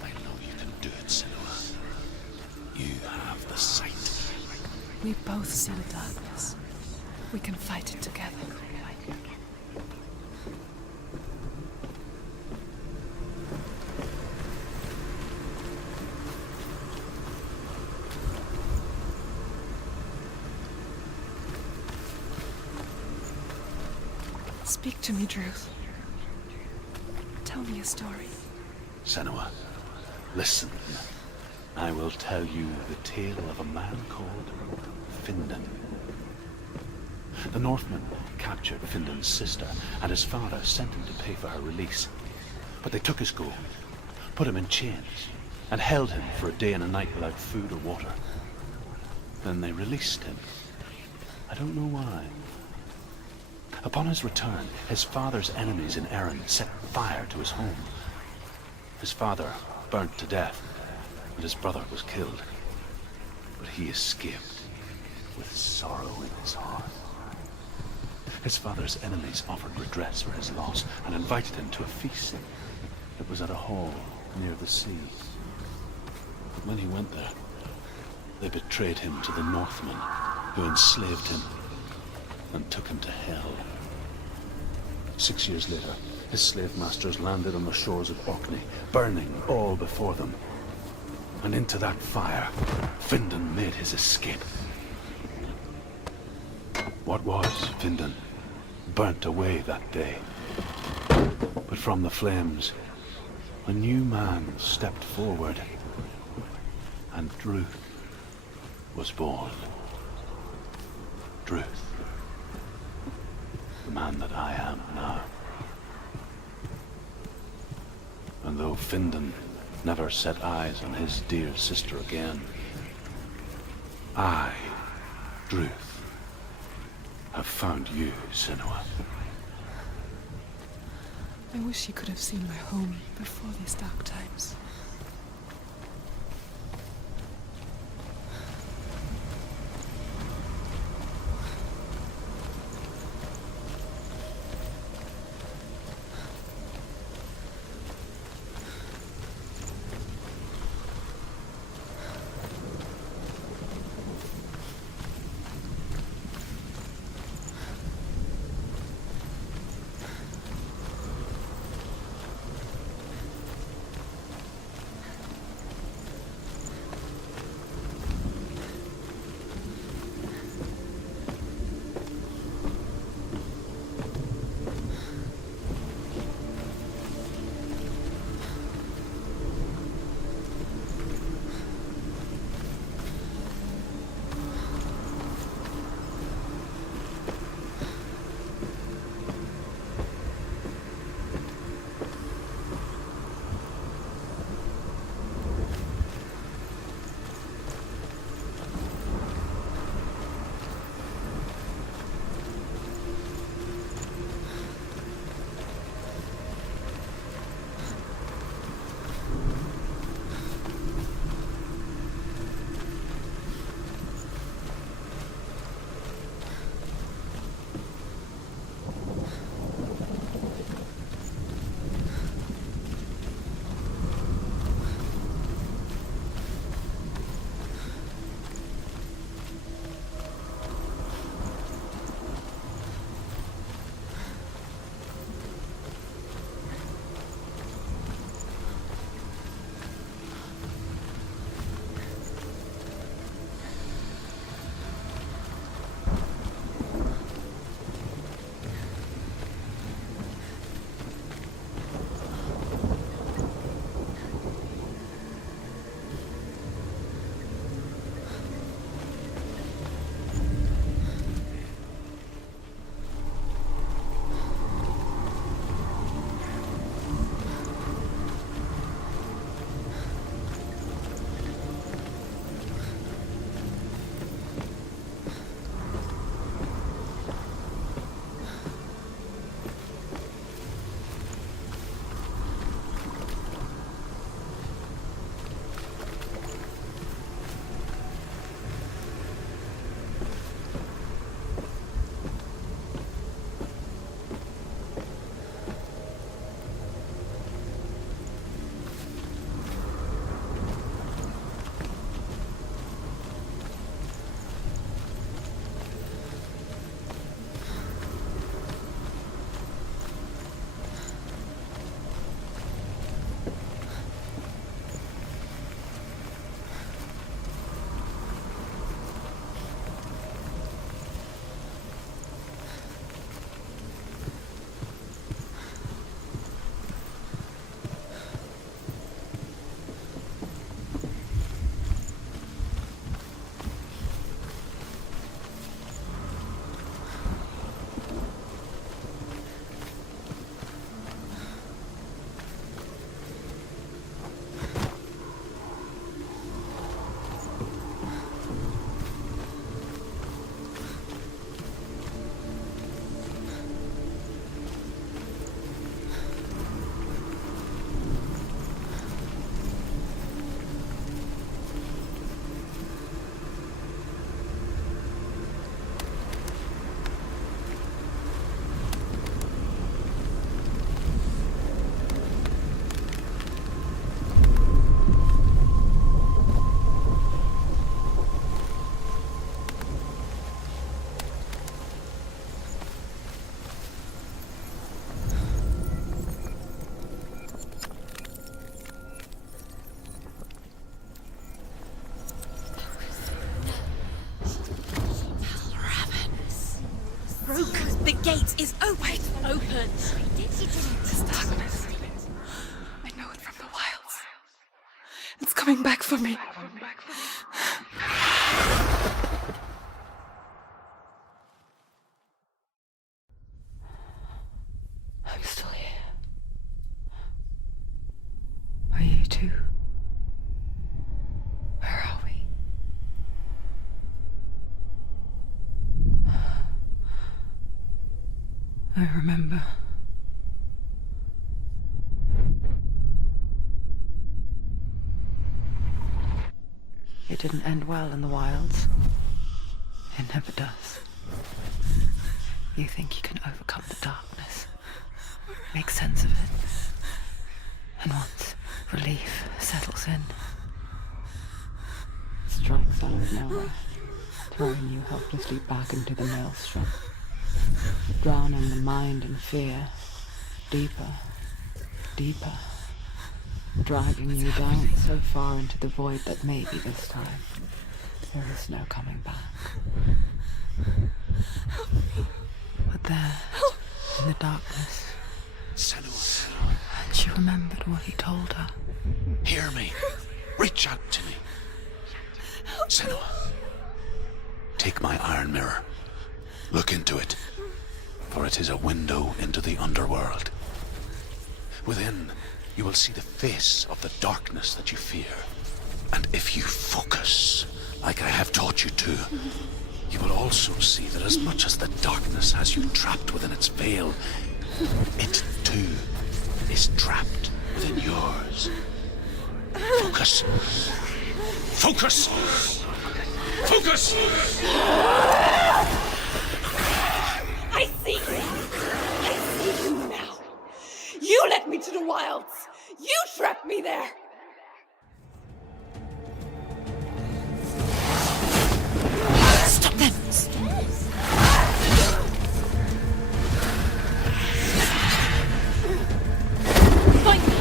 I know you can do it, Senua. You have the sight. We both see the darkness. We can fight it together. Speak to me, Druth. Tell me a story. Senua, listen. I will tell you the tale of a man called Findan. The Northmen captured Findan's sister, and his father sent him to pay for her release. But they took his gold, put him in chains, and held him for a day and a night without food or water. Then they released him. I don't know why. Upon his return, his father's enemies in Erin set fire to his home. His father burnt to death, and his brother was killed. But he escaped with sorrow in his heart. His father's enemies offered redress for his loss and invited him to a feast. It was at a hall near the sea. But when he went there, they betrayed him to the Northmen, who enslaved him and took him to hell. 6 years later, his slave masters landed on the shores of Orkney, burning all before them. And into that fire, Findan made his escape. What was Findan burnt away that day. But from the flames, a new man stepped forward, and Druth was born. Druth, the man that I am now. And though Findan never set eyes on his dear sister again, I, Druth, have found you, Senua. I wish you could have seen my home before these dark times. The gate is open. Open. She did it. This darkness. I know it from the wilds. It's coming back for me. I'm still here. Are you too? Where are we? I remember. It didn't end well in the wilds. It never does. You think you can overcome the darkness, make sense of it, and once relief settles in, it strikes out of nowhere, throwing you helplessly back into the maelstrom, drowning the mind in fear, deeper, deeper, dragging you down so far into the void that maybe this time there is no coming back. But there, in the darkness, Senua, she remembered what he told her. hear me. Reach out to me. Senua, take my iron mirror. Look into it, for it is a window into the underworld. Within, you will see the face of the darkness that you fear. And if you focus, like I have taught you to, you will also see that as much as the darkness has you trapped within its veil, it too is trapped within yours. Focus. Focus! Focus! I see you! I see you now! You led me to the wilds! You trapped me there! Stop them! Find me!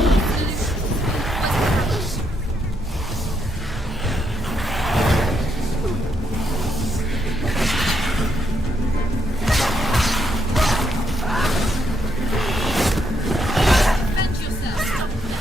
Defend yourself! Stop them!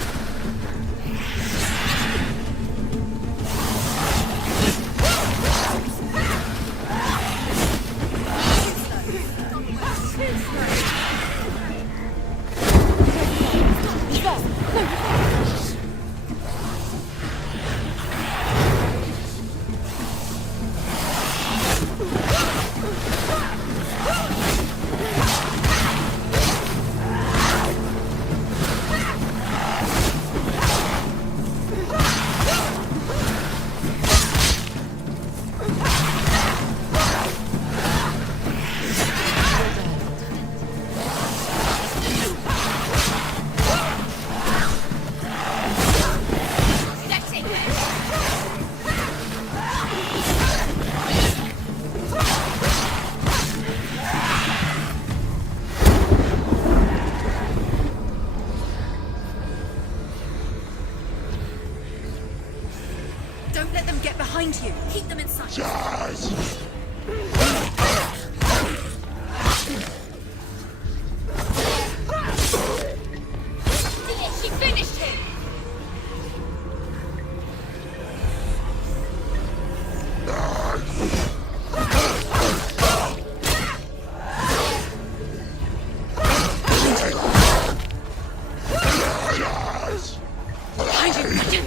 Don't let them get behind you. Keep them in sight. She finished him. Behind you, Captain.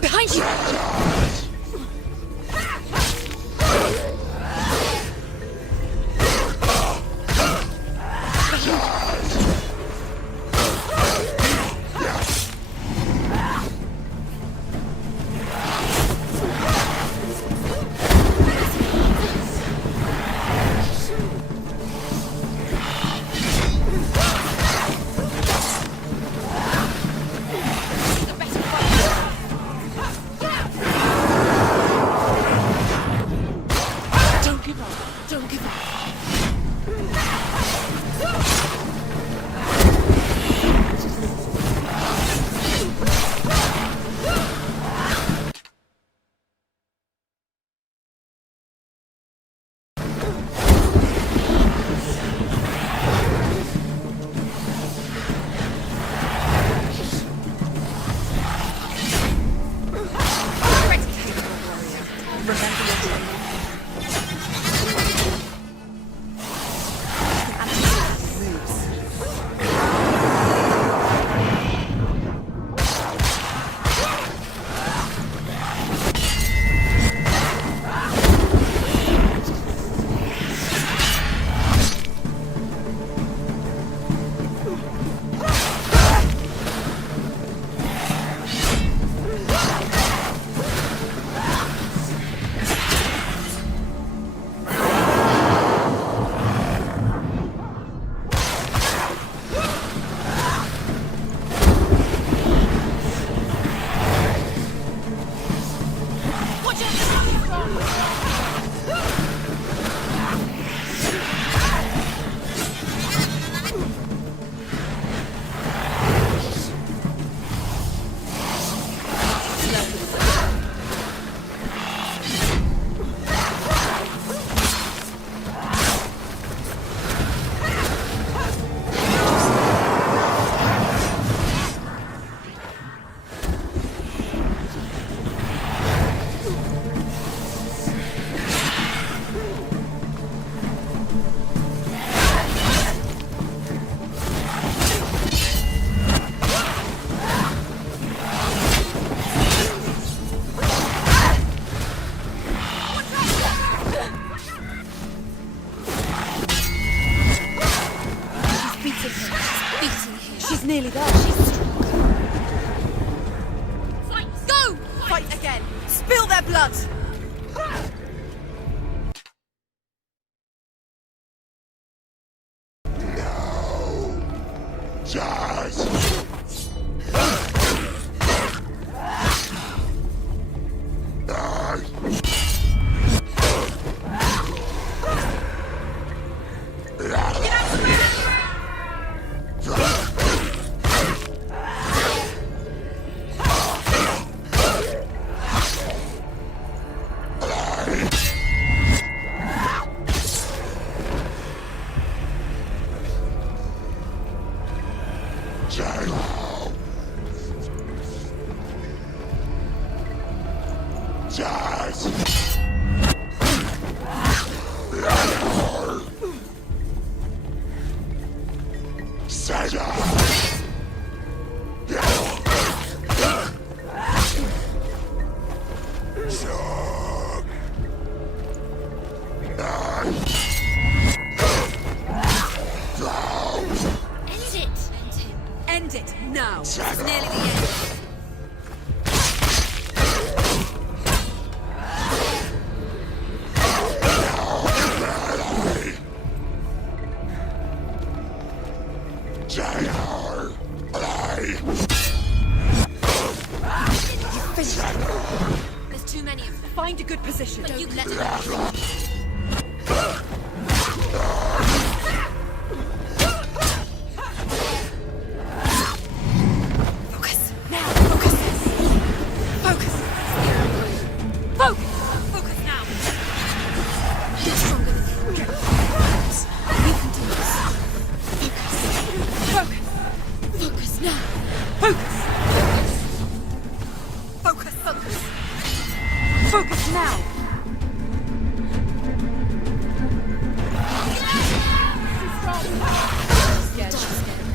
Behind you! nearly there. She's stronger. Fight! Go! Fight again. Spill their blood. End it now. It's nearly the end. There's too many of them. Find a good position. But you let them. Focus. Now. Focus. Focus. Focus. Focus now. You're stronger than you. Focus. You can do this. Focus. Focus. Focus now. Focus. Focus. Focus. Focus now. Scared. She's scared.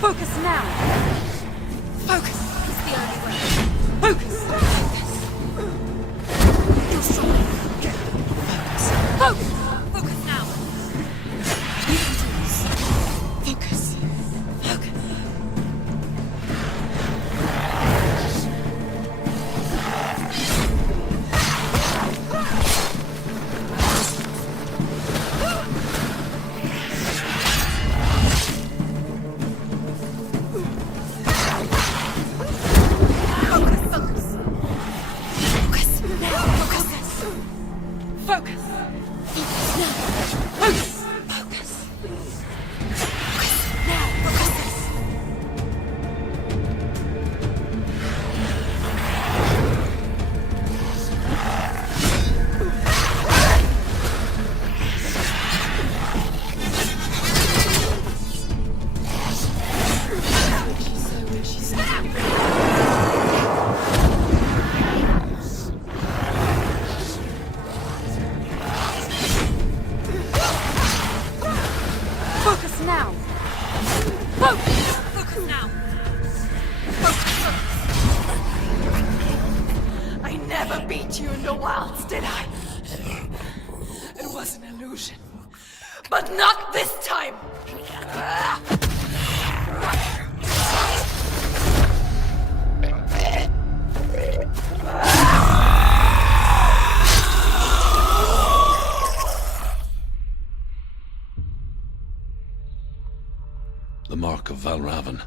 Focus now. Focus. It's the only way. Focus. You're strong. Focus. Focus. Focus now. You can do this. Focus. Focus. Focus! Focus now! Focus! Focus! Focus now! Focus! Focus now! Focus! Focus now! Focus! I never beat you in the wilds, did I? It was an illusion. But not this time! The mark of Valravan,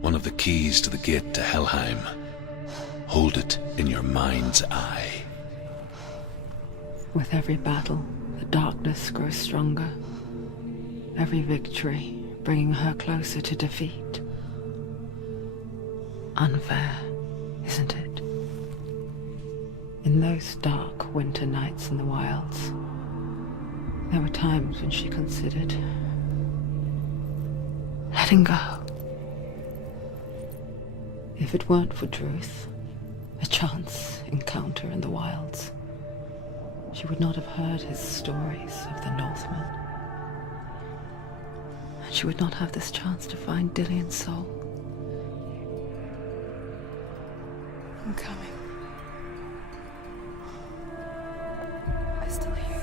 one of the keys to the gate to Helheim. Hold it in your mind's eye. With every battle, the darkness grows stronger. Every victory bringing her closer to defeat. Unfair, isn't it? In those dark winter nights in the wilds, there were times when she considered letting go. If it weren't for Druth, a chance encounter in the wilds, she would not have heard his stories of the Northmen. And she would not have this chance to find Dillion's soul. I'm coming. I still hear you.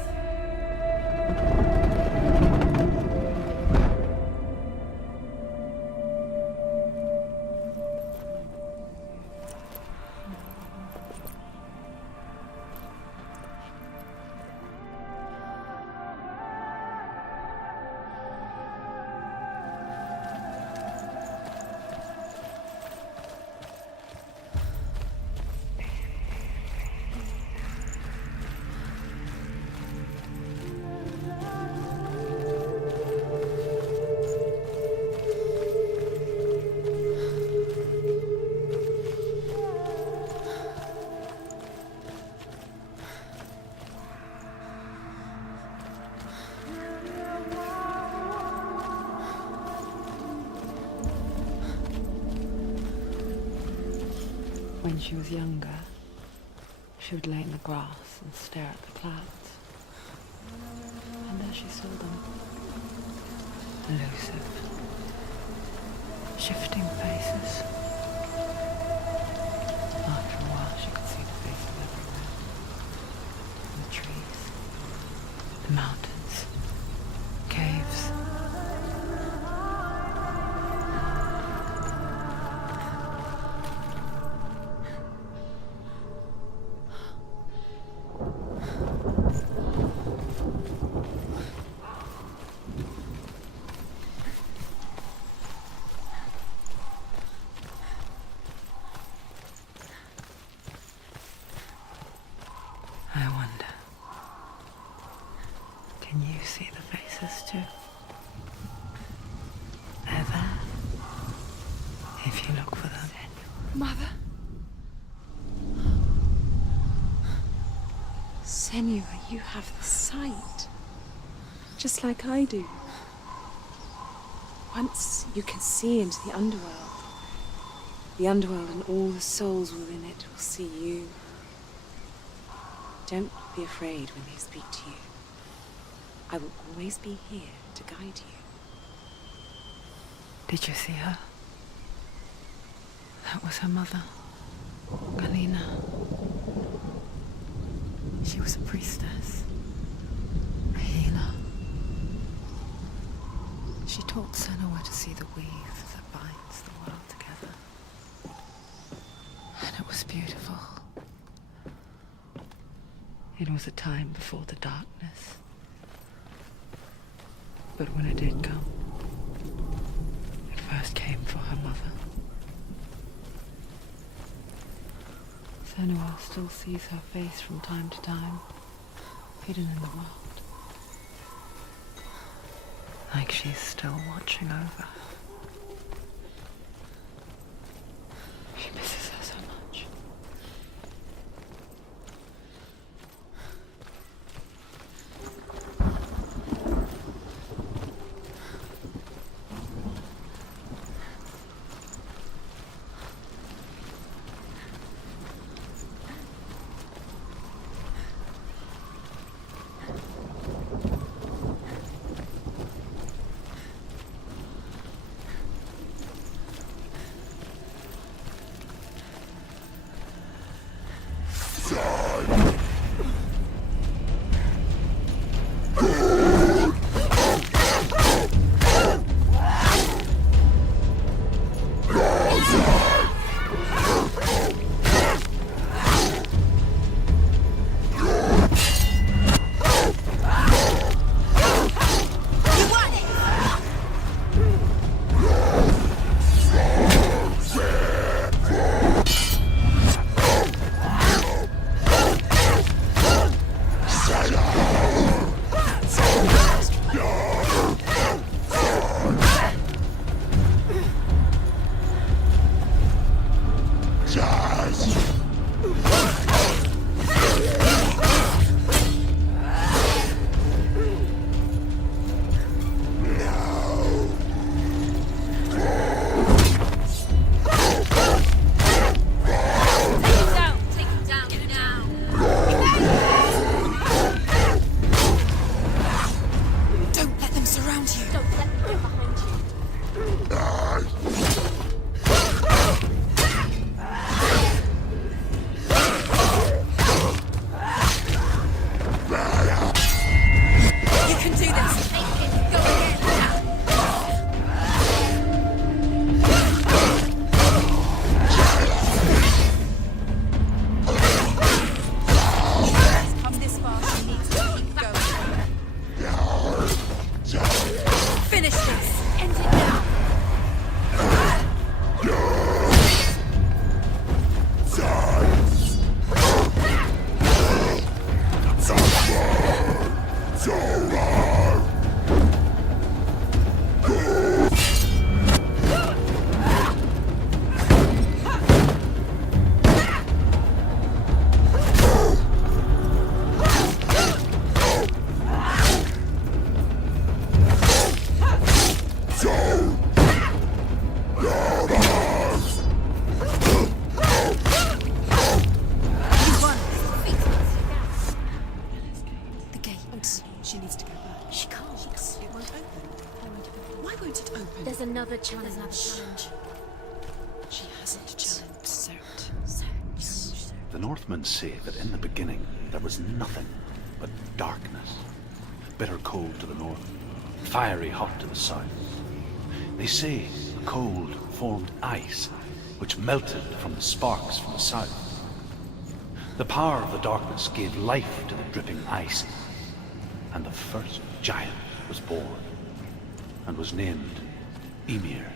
When she was younger, she would lay in the grass and stare at the clouds. And there she saw them. Elusive, shifting faces. After a while, she could see the faces everywhere. The trees, the mountains, caves. I wonder, can you see the faces too? They're there, if you look for them. Mother? Senua, you have the sight. Just like I do. Once you can see into the underworld and all the souls within it will see you. Don't be afraid when they speak to you. I will always be here to guide you. Did you see her? That was her mother, Galina. She was a priestess, a healer. She taught Senua to see the weave that binds the world together. And it was beautiful. It was a time before the darkness. But when it did come, it first came for her mother. Senua still sees her face from time to time, hidden in the world. Like she's still watching over her. She misses her so much. The gate. She needs to go back. She can't. It won't open. Why won't it open? There's another challenge. She hasn't challenged, so The Northmen say that in the beginning there was nothing but darkness. Bitter cold to the north, fiery hot to the south. They say the cold formed ice, which melted from the sparks from the south. The power of the darkness gave life to the dripping ice, and the first giant was born, and was named Ymir.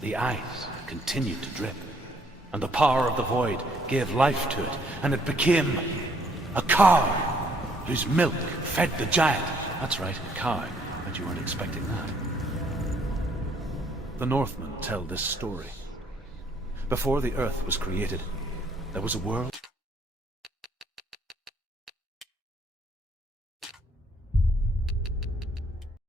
The ice continued to drip, and the power of the void gave life to it, and it became a cow, whose milk fed the giant. That's right, a cow, but you weren't expecting that. The Northmen tell this story. Before the earth was created, there was a world